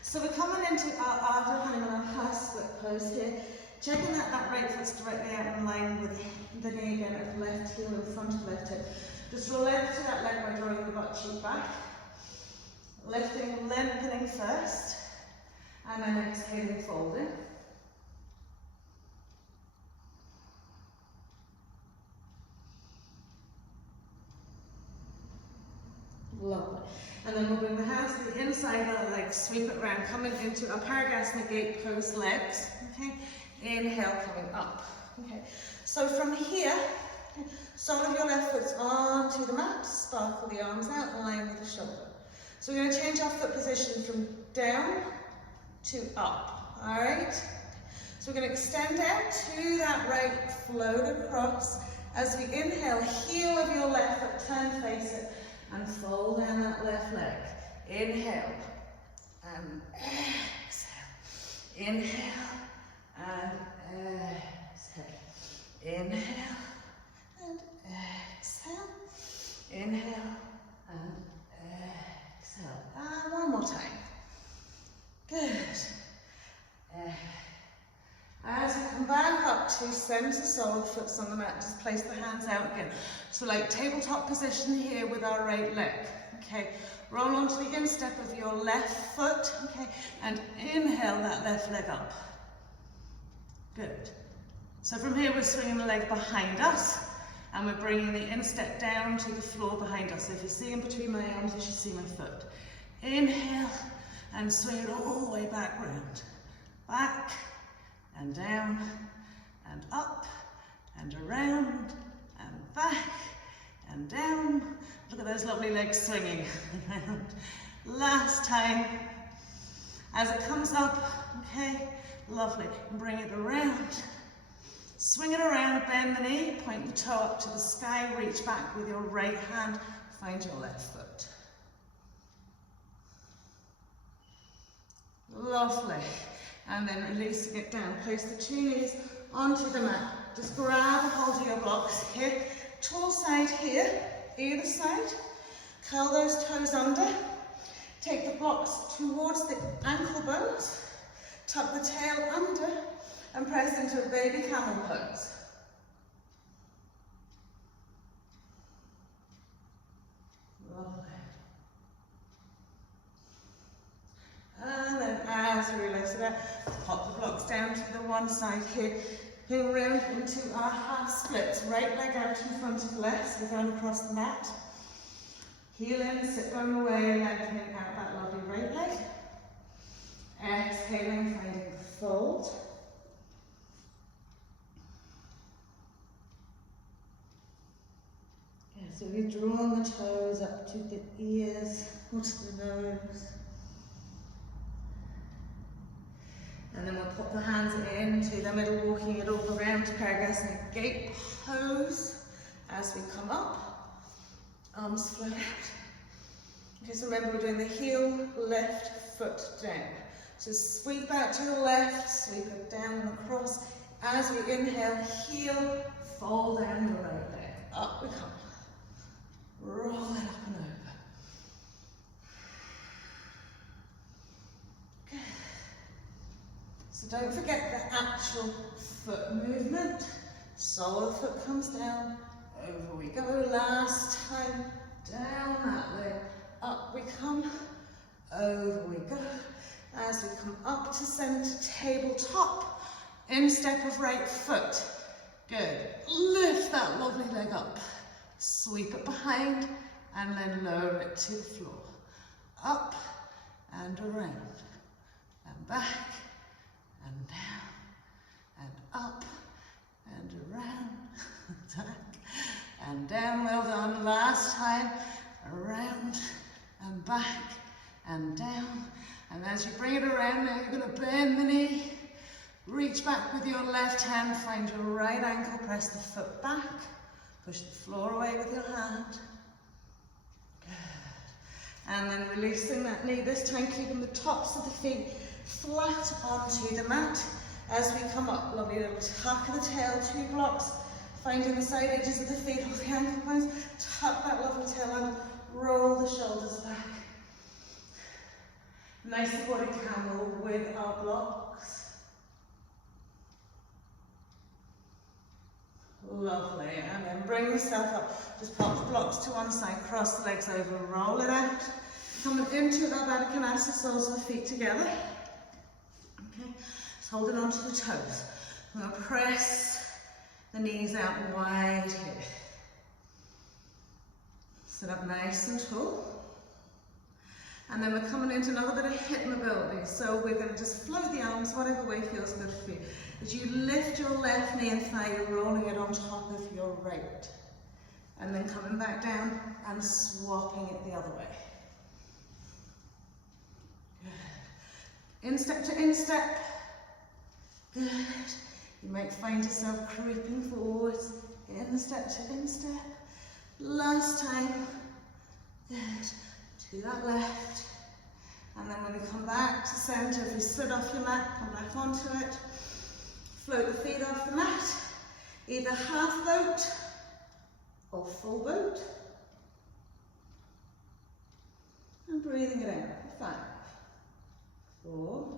So we're coming into our Ardha Hanuman half split pose here. Checking that that right foot's directly out in line with the knee again at the left heel in front of left hip. Just relax to that leg by drawing the butt cheek back. Lifting, lengthening first, and then exhaling, folding. Lovely. And then we'll bring the hands to the inside of the legs, sweep it around, coming into a Parigasana gate pose legs. Okay. Inhale, coming up. Okay. So from here, sole of your left foot's onto the mat, sparkle the arms out, align with the shoulder. So we're going to change our foot position from down to up. All right. So we're going to extend out to that right, float across. As we inhale, heel of your left foot, turn, face it. And fold down that left leg. Inhale and exhale. Inhale and exhale. Inhale and exhale. Inhale and exhale. And one more time. Good. As you come back up to center, sole, the foot's on the mat, just place the hands out again. So like tabletop position here with our right leg. Okay, roll onto the instep of your left foot, okay, and inhale that left leg up. Good. So from here we're swinging the leg behind us and we're bringing the instep down to the floor behind us. So if you see in between my arms, you should see my foot. Inhale and swing it all the way back round. Back and down and up and around and back and down. Look at those lovely legs swinging around. Last time. As it comes up, okay, lovely. And bring it around. Swing it around, bend the knee, point the toe up to the sky, reach back with your right hand, find your left foot. Lovely. And then releasing it down. Place the two knees onto the mat. Just grab a hold of your blocks here. Tall side here, either side. Curl those toes under. Take the blocks towards the ankle bones. Tuck the tail under and press into a baby camel pose. Lovely. And then as we release it out, pop the blocks down to the one side here. Go round into our half splits. Right leg out in front of left, so going across the mat. Heel in, sit bone away, lengthening out that lovely right leg. Exhaling, finding the fold. Yeah, so we're drawing the toes up to the ears, or to the nose. And then we'll pop the hands into the middle, walking it all around, Parigasana gate pose as we come up. Arms float out. Okay, so remember we're doing the heel, left foot down. So sweep out to your left, sweep it down and across. As we inhale, heel, fold down your right leg. Up we come. Roll it up and over. Good. So don't forget the actual foot movement. Sole of the foot comes down. Over we go. Last time. Down that way. Up we come. Over we go. As we come up to center, tabletop. Instep of right foot. Good. Lift that lovely leg up. Sweep it behind and then lower it to the floor. Up and around and back and down and up and around, back and down. Well done. Last time. Around and back and down. And as you bring it around now, you're going to bend the knee. Reach back with your left hand. Find your right ankle. Press the foot back. Push the floor away with your hand. Good. And then releasing that knee, this time keeping the tops of the feet flat onto the mat. As we come up, lovely little tuck of the tail, 2 blocks. Finding the side edges of the feet off the ankle bones. Tuck that lovely tail under. Roll the shoulders back. Nice supported camel with our blocks. Lovely, and then bring yourself up. Just pop the blocks to one side, cross the legs over, roll it out. Coming into our Baddha Konasana, soles of the feet together. Okay, just holding on to the toes. I'm going to press the knees out wide here. Sit up nice and tall. And then we're coming into another bit of hip mobility. So we're going to just float the arms, whatever way feels good for you. As you lift your left knee and thigh, you're rolling it on top of your right. And then coming back down and swapping it the other way. Good. Instep to instep. Good. You might find yourself creeping forward. Instep to instep. Last time. Good. To that left. And then when we come back to center, if you sit off your mat, come back onto it. Float the feet off the mat. Either half boat or full boat. And breathing it out. 5, 4,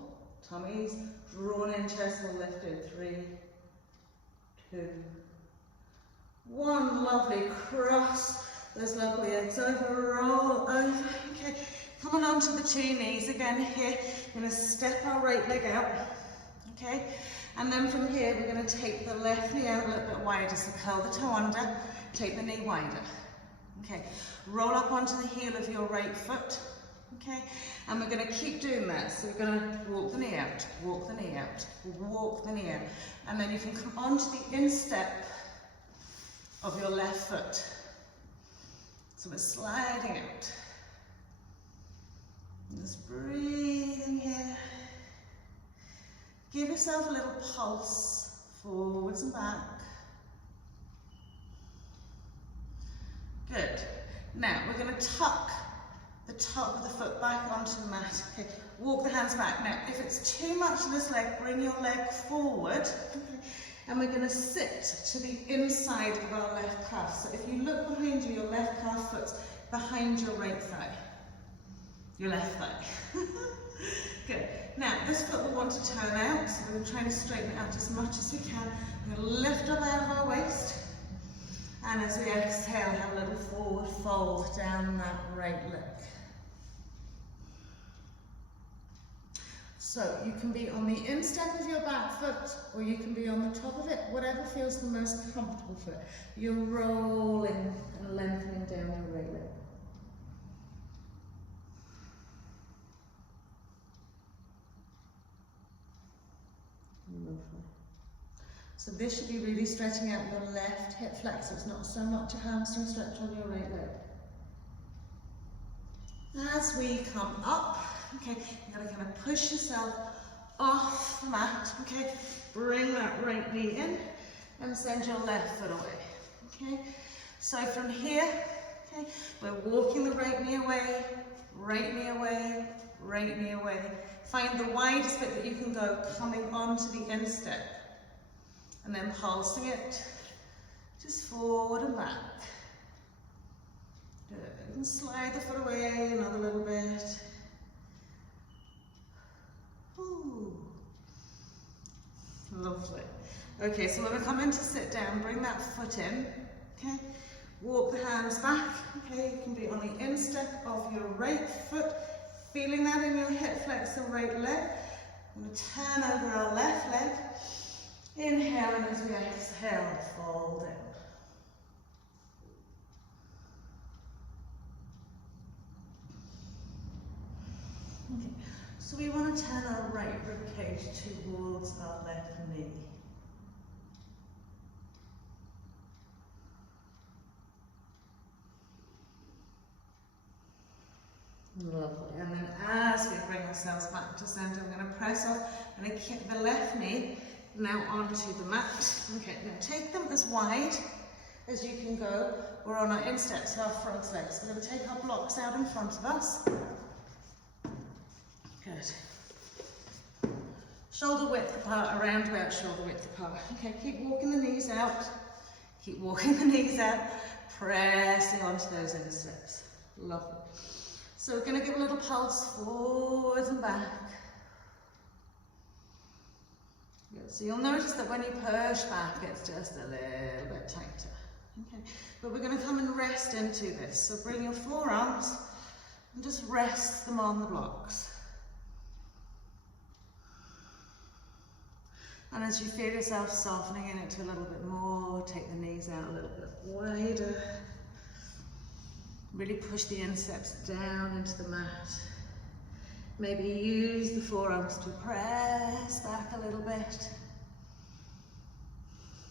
tummies drawn in, chest well lifted. 3, 2, 1. Lovely. Cross those lovely legs over, roll over. Okay, coming onto the 2 knees again here. We're going to step our right leg out. Okay, And then from here, we're going to take the left knee out a little bit wider, so curl the toe under, take the knee wider. Okay, roll up onto the heel of your right foot. Okay, and we're going to keep doing that. So we're going to walk the knee out, walk the knee out, walk the knee out. And then you can come onto the instep of your left foot. So we're sliding out. Just breathing here. Give yourself a little pulse, forwards and back. Good. Now we're going to tuck the top of the foot back onto the mat. Okay. Walk the hands back. Now if it's too much in this leg, bring your leg forward. Okay. And we're going to sit to the inside of our left calf. So if you look behind you, your left calf foot's behind your right thigh. Your left thigh. Good. Now, this foot will want to turn out, so we're going to try to straighten it out as much as we can. We're going to lift up out of our waist. And as we exhale, have a little forward fold down that right leg. So you can be on the instep of your back foot, or you can be on the top of it, whatever feels the most comfortable for it. You're rolling and lengthening down your right leg. Lovely. So this should be really stretching out your left hip flexor. It's not so much a hamstring stretch on your right leg. As we come up, okay, you're going to kind of push yourself off the mat, okay, bring that right knee in and send your left foot away, okay. So from here, okay, we're walking the right knee away, right knee away, right knee away. Find the widest bit that you can go coming onto the instep and then pulsing it just forward and back. Good. You can slide the foot away another little bit. Ooh. Lovely. Okay, so when we come in to sit down, bring that foot in, okay? Walk the hands back, okay? You can be on the instep of your right foot, feeling that in your hip flexor right leg. I'm going to turn over our left leg. Inhale, and as we exhale, fold in. Okay, so we want to turn our right rib cage towards our left knee. Lovely. And then as we bring ourselves back to center, we're going to press off and then kick the left knee now onto the mat. Okay, now take them as wide as you can go. We're on our instep, so our front legs. We're going to take our blocks out in front of us. Good. Shoulder width apart, around about shoulder width apart. Okay, keep walking the knees out. Keep walking the knees out, pressing onto those insteps. Lovely. So we're going to give a little pulse forwards and back. Good. So you'll notice that when you push back, it's just a little bit tighter. Okay. But we're going to come and rest into this. So bring your forearms and just rest them on the blocks. And as you feel yourself softening in it to a little bit more, take the knees out a little bit wider. Really push the insteps down into the mat. Maybe use the forearms to press back a little bit.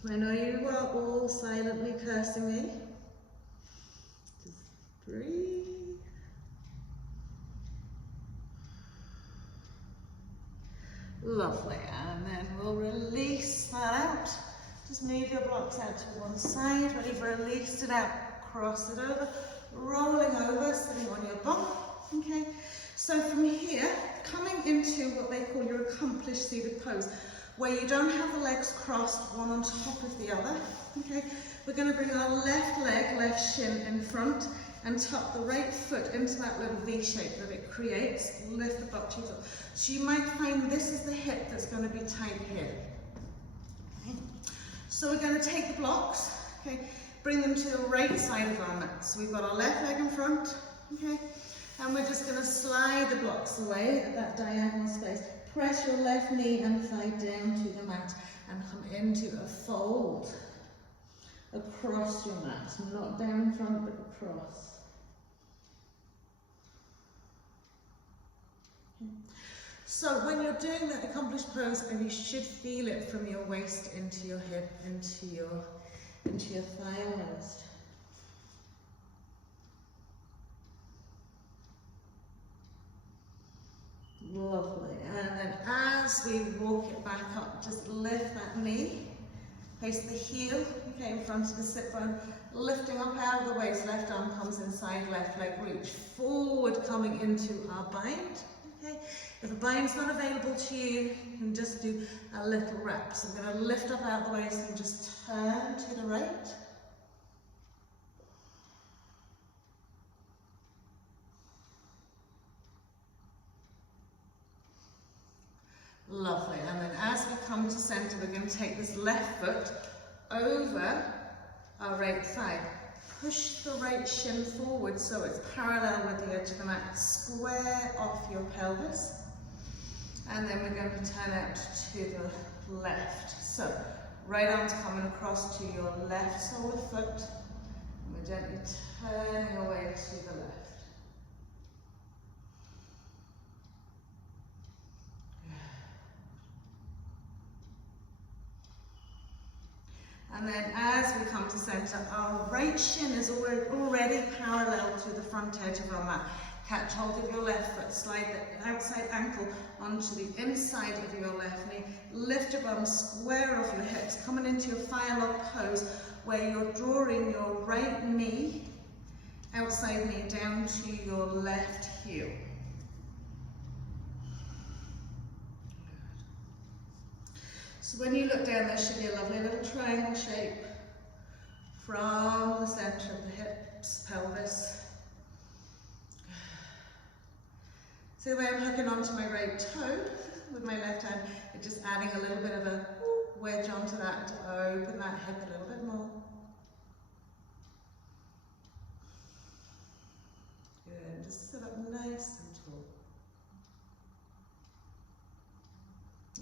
I know you are all silently cursing me. Just breathe. Lovely, and then we'll release that out. Just move your blocks out to one side. When you've released it out, cross it over. Rolling over, sitting on your bum, okay? So from here, coming into what they call your accomplished seated pose, where you don't have the legs crossed one on top of the other, okay? We're going to bring our left leg, left shin in front and tuck the right foot into that little V shape that it creates. Lift the butt cheeks up. So you might find this is the hip that's going to be tight here. Okay? So we're going to take the blocks, okay? Bring them to the right side of our mat. So we've got our left leg in front, okay? And we're just going to slide the blocks away at that diagonal space. press your left knee and thigh down to the mat and come into a fold across your mat, not down in front but across. So when you're doing that accomplished pose, and you should feel it from your waist into your hip, into your thigh almost. Lovely. And then as we walk it back up, just lift that knee, place the heel, okay, in front of the sit bone, lifting up out of the waist, left arm comes inside, left leg reach forward, coming into our bind. Okay. If a bind's not available to you, you can just do a little wrap. So I'm going to lift up out of the waist and just turn to the right. Lovely. And then as we come to centre, we're going to take this left foot over our right thigh. Push the right shin forward so it's parallel with the edge of the mat. Square off your pelvis. And then we're going to turn out to the left. So, right arm's coming across to your left sole of foot. And we're gently turning away to the left. And then as we come to centre, our right shin is already parallel to the front edge of our mat. Catch hold of your left foot, slide the outside ankle onto the inside of your left knee. Lift your bum, square off your hips, coming into your firelog pose where you're drawing your right knee, outside knee, down to your left heel. So when you look down, there should be a lovely little triangle shape from the centre of the hips, pelvis. So the way I'm hooking onto my right toe with my left hand, and just adding a little bit of a wedge onto that to open that hip a little bit more. Good, just sit up nice and tall.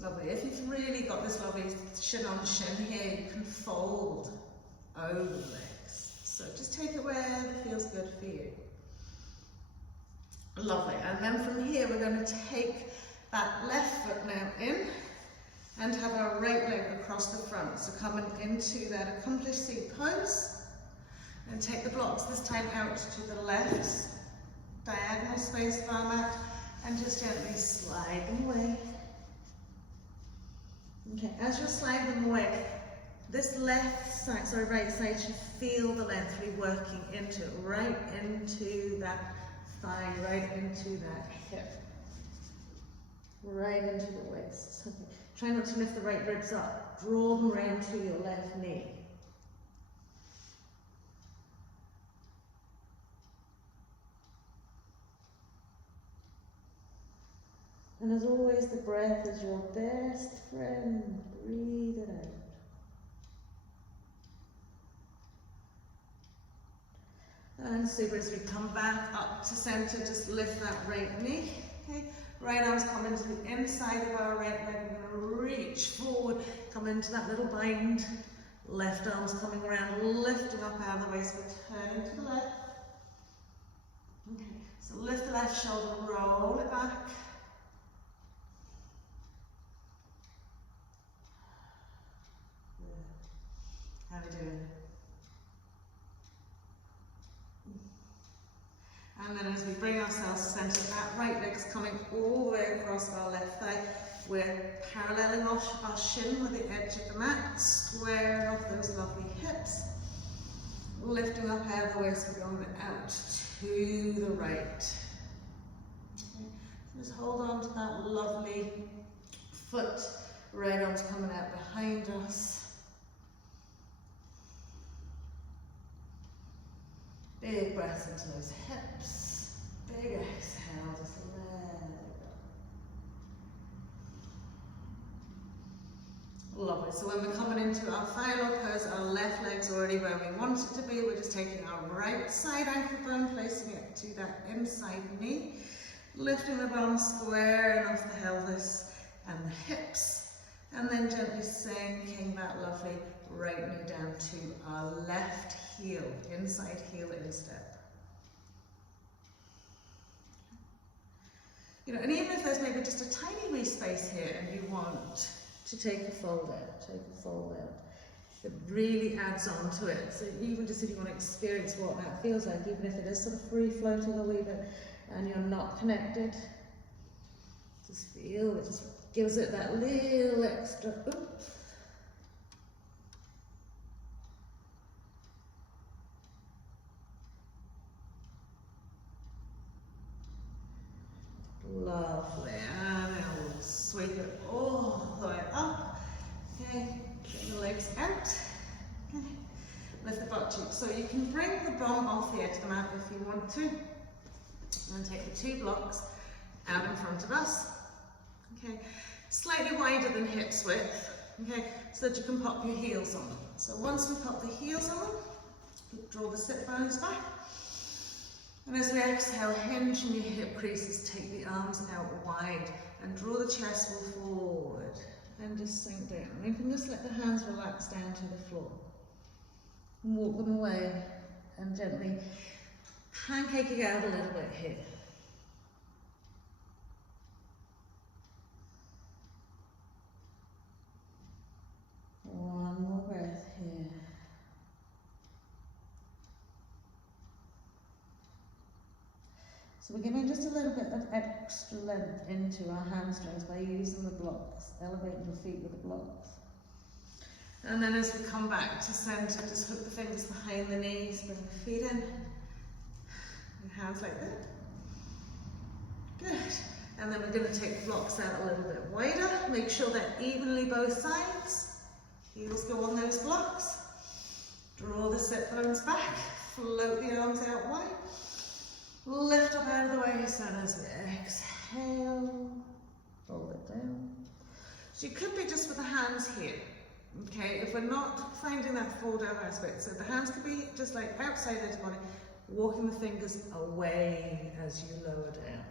Lovely. If you've really got this lovely shin on shin here, you can fold over the legs. So just take it where it feels good for you. Lovely. And then from here, we're going to take that left foot now in and have our right leg across the front. So coming into that accomplished seat pose, and take the blocks this time out to the left, diagonal space of our mat, and just gently slide them away. Okay, as you're sliding them away, this left side, sorry, right side should feel the length really working into it, right into that thigh, right into that hip, right into the waist. Okay. Try not to lift the right ribs up, draw them round to your left knee. And as always, the breath is your best friend. Breathe it out. And super, as we come back up to centre, just lift that right knee. Okay, right arm's coming to the inside of our right leg. We're going to reach forward, come into that little bind. Left arm's coming around, lifting up out of the waist. We're turning to the left. Okay, so lift the left shoulder, roll it back. How are we doing? And then as we bring ourselves to centre, that right leg's coming all the way across our left thigh. We're paralleling off our shin with the edge of the mat, squaring off those lovely hips. Lifting up out of the waist, we're going out to the right. Okay. Just hold on to that lovely foot. Right arm's coming out behind us. Big breath into those hips. Big exhale, just let it go. Lovely. So when we're coming into our firelog pose, our left leg's already where we want it to be. We're just taking our right side ankle bone, placing it to that inside knee. Lifting the bum, squaring off the pelvis. and the hips. And then gently sinking that lovely right knee down to our left heel, inside heel instep. You know, and even if there's maybe just a tiny wee space here and you want to take a fold out, it really adds on to it. So even just if you want to experience what that feels like, even if it is sort of free floating a wee bit and you're not connected, just feel it just gives it that little extra oomph. Lovely, and then we'll sweep it all the way up. Okay, get the legs out. Okay, lift the butt cheeks. So you can bring the bum off the edge of the mat if you want to. And take the 2 blocks out in front of us. Okay, slightly wider than hips width. Okay, so that you can pop your heels on them. So once we pop the heels on them, draw the sit bones back. And as we exhale, hinge in your hip creases, take the arms out wide and draw the chest wall forward and just sink down. You can just let the hands relax down to the floor and walk them away and gently pancaking out a little bit here. One more breath here. So we're giving just a little bit of extra length into our hamstrings by using the blocks, elevating the feet with the blocks. And then as we come back to center, just hook the fingers behind the knees, bring the feet in, and hands like that. Good. And then we're going to take the blocks out a little bit wider, make sure they're evenly both sides. Heels go on those blocks. Draw the sit bones back, float the arms out wide. Lift up out of the waist, and as we exhale, fold it down. So you could be just with the hands here, okay? If we're not finding that fold out aspect, so the hands could be just like outside edge of the body, walking the fingers away as you lower down.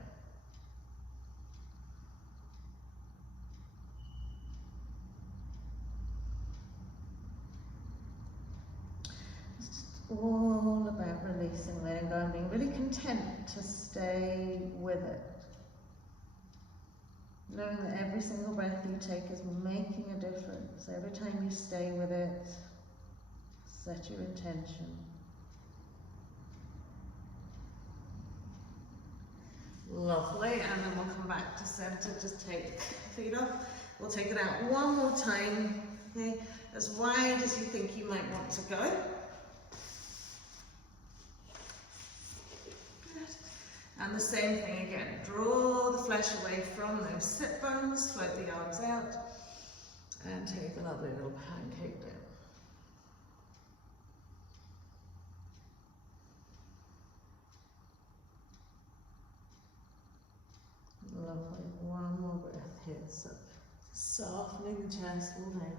All about releasing, letting go, and being really content to stay with it. Knowing that every single breath you take is making a difference. Every time you stay with it, set your intention. Lovely, and then we'll come back to center. Just take the feet off. We'll take it out one more time, okay? As wide as you think you might want to go. And the same thing again, draw the flesh away from those sit bones, float the arms out, and take a lovely little pancake down. Lovely, one more breath here, so softening the chest all down.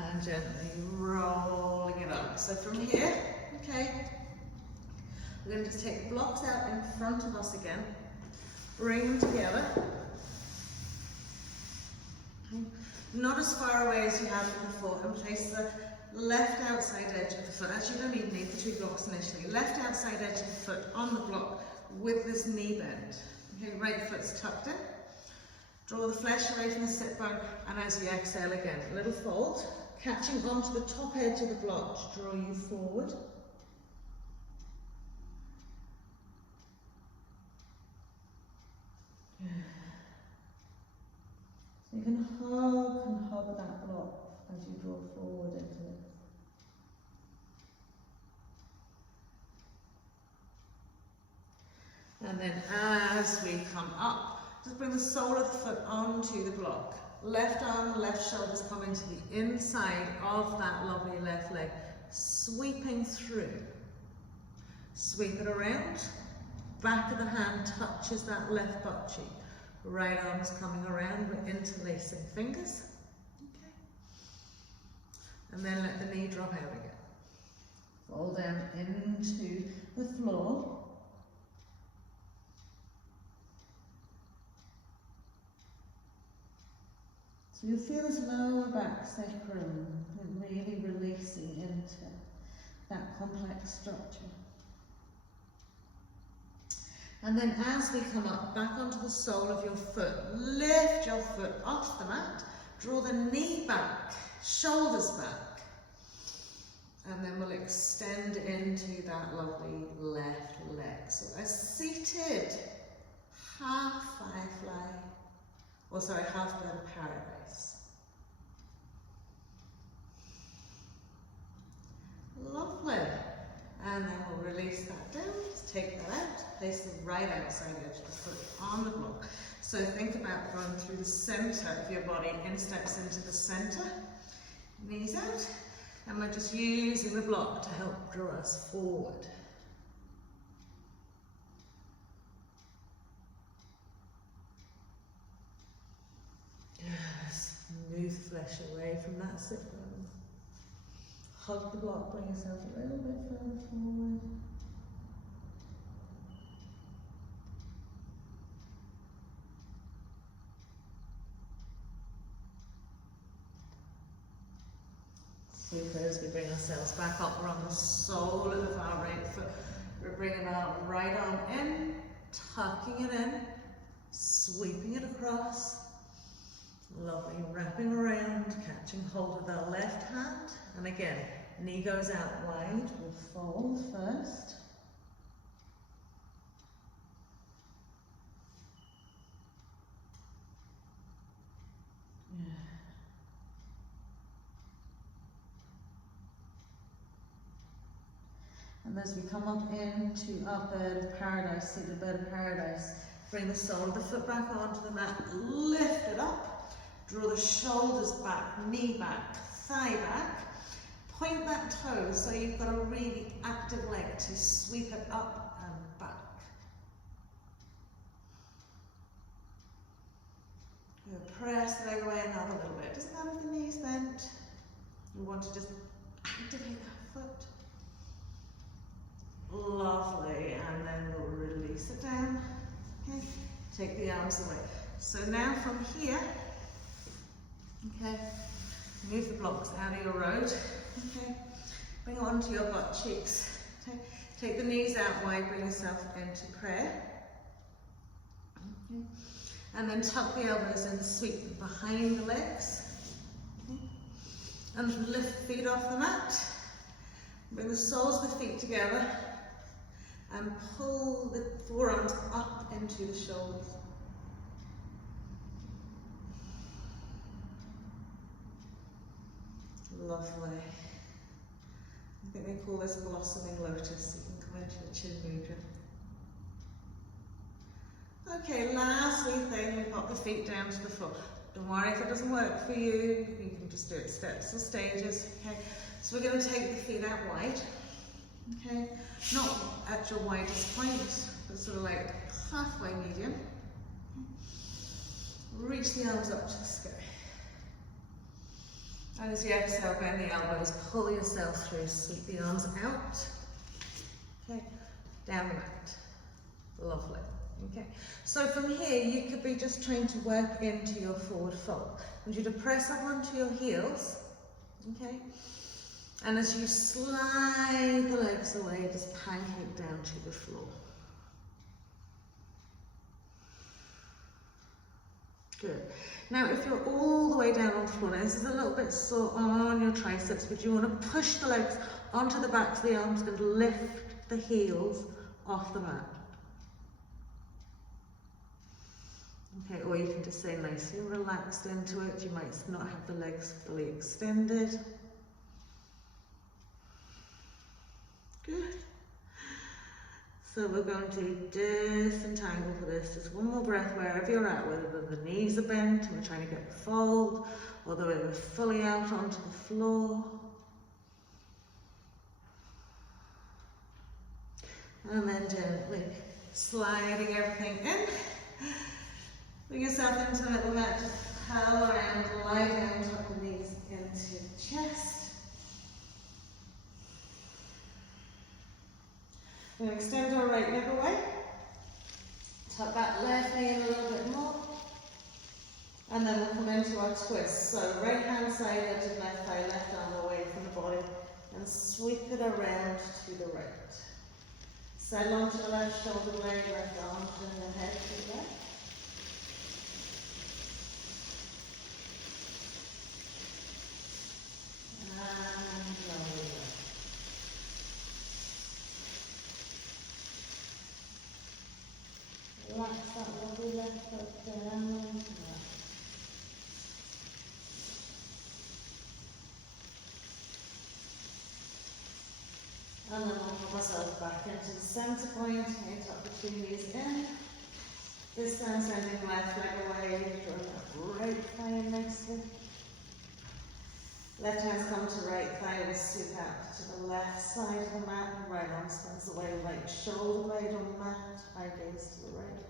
And gently rolling it up. So from here, okay, we're going to just take the blocks out in front of us again, bring them together. Okay. Not as far away as you have before, and place the left outside edge of the foot. Actually, you don't even need the 2 blocks initially. Left outside edge of the foot on the block with this knee bend. Okay, right foot's tucked in. Draw the flesh away from the sit bone, and as you exhale again, a little fold, catching onto the top edge of the block to draw you forward. So you can hug that block as you draw forward into it. And then as we come up, just bring the sole of the foot onto the block. Left arm, left shoulders come into the inside of that lovely left leg, sweeping through. Sweep it around. Back of the hand touches that left butt cheek. Right arm's coming around, we're interlacing fingers. Okay. And then let the knee drop out again. Fall down into the floor. So you'll feel this lower back sacrum really releasing into that complex structure. And then as we come up back onto the sole of your foot, lift your foot off the mat, draw the knee back, shoulders back, and then we'll extend into that lovely left leg. So a seated half firefly, or sorry, half bird of paradise. Lovely. And then we'll release that down, just take that out, place the right outside edge of the foot on the block. So think about going through the center of your body, insteps into the center, knees out, and we're just using the block to help draw us forward. Move the flesh away from that sit bone. Hug the block, bring yourself a little bit further forward. Super, as we bring ourselves back up, we're on the sole of our right foot. We're bringing our right arm in, tucking it in, sweeping it across. Lovely, wrapping around, catching hold of our left hand. And again, knee goes out wide, we'll fold first. And as we come up into our bird of paradise, seated bird of paradise, bring the sole of the foot back onto the mat, lift it up, draw the shoulders back, knee back, thigh back, point that toe so you've got a really active leg to sweep it up and back. We'll press the leg away another little bit. Doesn't matter if the knee's bent. You want to just activate that foot. Lovely, and then we'll release it down. Okay, take the arms away. So now from here, okay, move the blocks out of your road. Okay, bring it onto your butt cheeks. Okay, take the knees out wide, bring yourself into prayer. Okay, and then tuck the elbows in, sweep behind the legs. Okay, and lift feet off the mat. Bring the soles of the feet together. And pull the forearms up into the shoulders. Lovely. I think they call this blossoming lotus. You can come into the chin mudra. Okay, last wee thing, we pop the feet down to the floor. Don't worry if it doesn't work for you, you can just do it steps or stages. Okay, so we're going to take the feet out wide. Okay, not at your widest point, but sort of like halfway medium. Reach the arms up to the sky. And as you exhale, bend the elbows, pull yourself through, sweep the arms out. Okay, down the mat. Lovely. Okay, so from here you could be just trying to work into your forward fold. I want you to press up onto your heels. Okay. And as you slide the legs away, just pancake down to the floor. Good. Now, if you're all the way down on the floor, now this is a little bit sore on your triceps, but you want to push the legs onto the backs of the arms and lift the heels off the mat. Okay, or you can just stay nicely relaxed into it. You might not have the legs fully extended. Good. So we're going to disentangle for this. Just one more breath wherever you're at, whether the knees are bent and we're trying to get the fold, or whether we're fully out onto the floor. And then gently sliding everything in. Bring yourself into the middle mat, just curl around, lie down, tuck the knees into the chest. extend our right leg away. Tuck that left knee in a little bit more. And then we'll come into our twist. So right hand side edge of left thigh, left arm away from the body. And sweep it around to the right. Settle onto the left shoulder blade, left arm, turn the head to the left. And lower it up. Relax that lovely left foot down. And then we'll pull ourselves back into the centre point, and tuck the two knees in. This time sending left leg away, drawing that right thigh in nicely. Left hand come to right thigh, we'll scoop out to the left side of the mat, and right arm spins away, right shoulder blade on the mat, eye gaze to the right.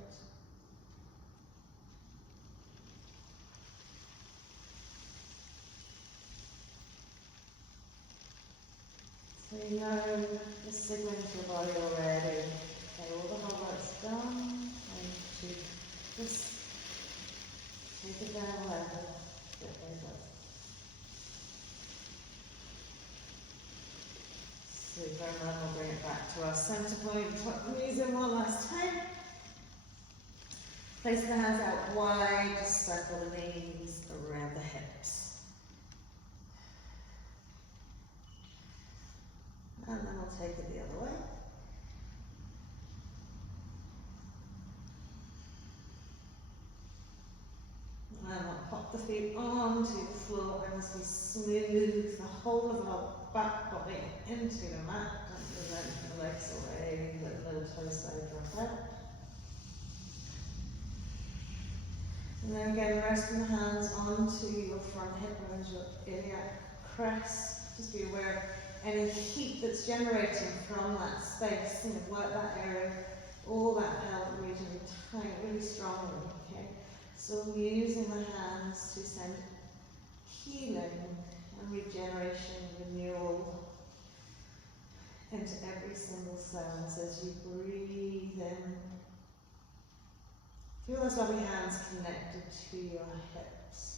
So you know the signal to your body already. Okay, all the whole work's done. And to just take it down a level, get those up. Super, and then we'll bring it back to our centre point. Tuck the knees in one last time. Place the hands out wide, just circle the knees around the hips. And then we'll take it the other way. And then we'll pop the feet onto the floor, and as we smooth the whole of our back body into the mat, and present the legs away, let the little toes side drop out. And then again, resting the hands onto your front hip and your iliac crest. Just be aware of any heat that's generating from that space. You know, work that area, all that pelvic region tight, really strongly. Okay, so we're using the hands to send healing and regeneration, renewal into every single cell. So as you breathe in, feel those lovely hands connected to your hips.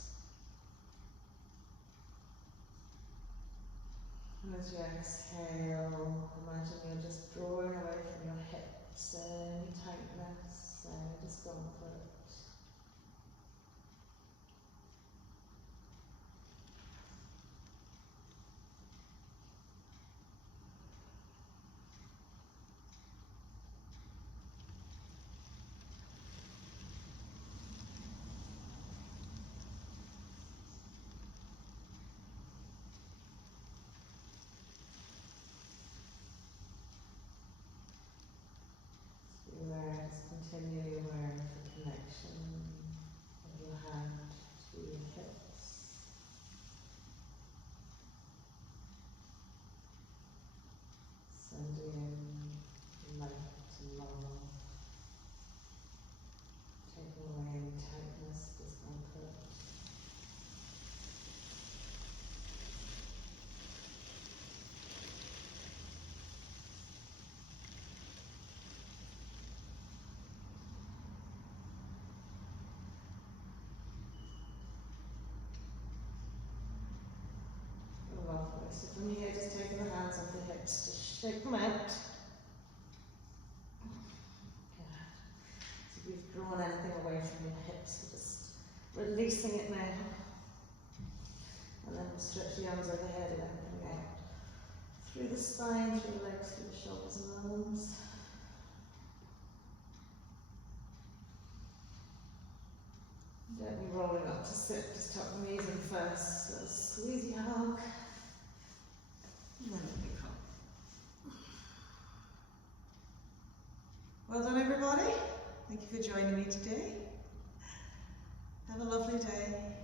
And as you exhale, imagine you're just drawing away from your hips any tightness, any discomfort. Continually aware of the connection of your hand to your hips. Sending in light and love. Taking away any tightness, discomfort. So from here, just taking the hands off the hips, just shake them out. Good. So if you've drawn anything away from your hips, you're just releasing it now. And then we'll stretch the arms overhead and everything out. Through the spine, through the legs, through the shoulders and arms. Gently rolling up to sit, just tuck the knees in first. So squeeze your hug. And then we come. Well done, everybody. Thank you for joining me today. Have a lovely day.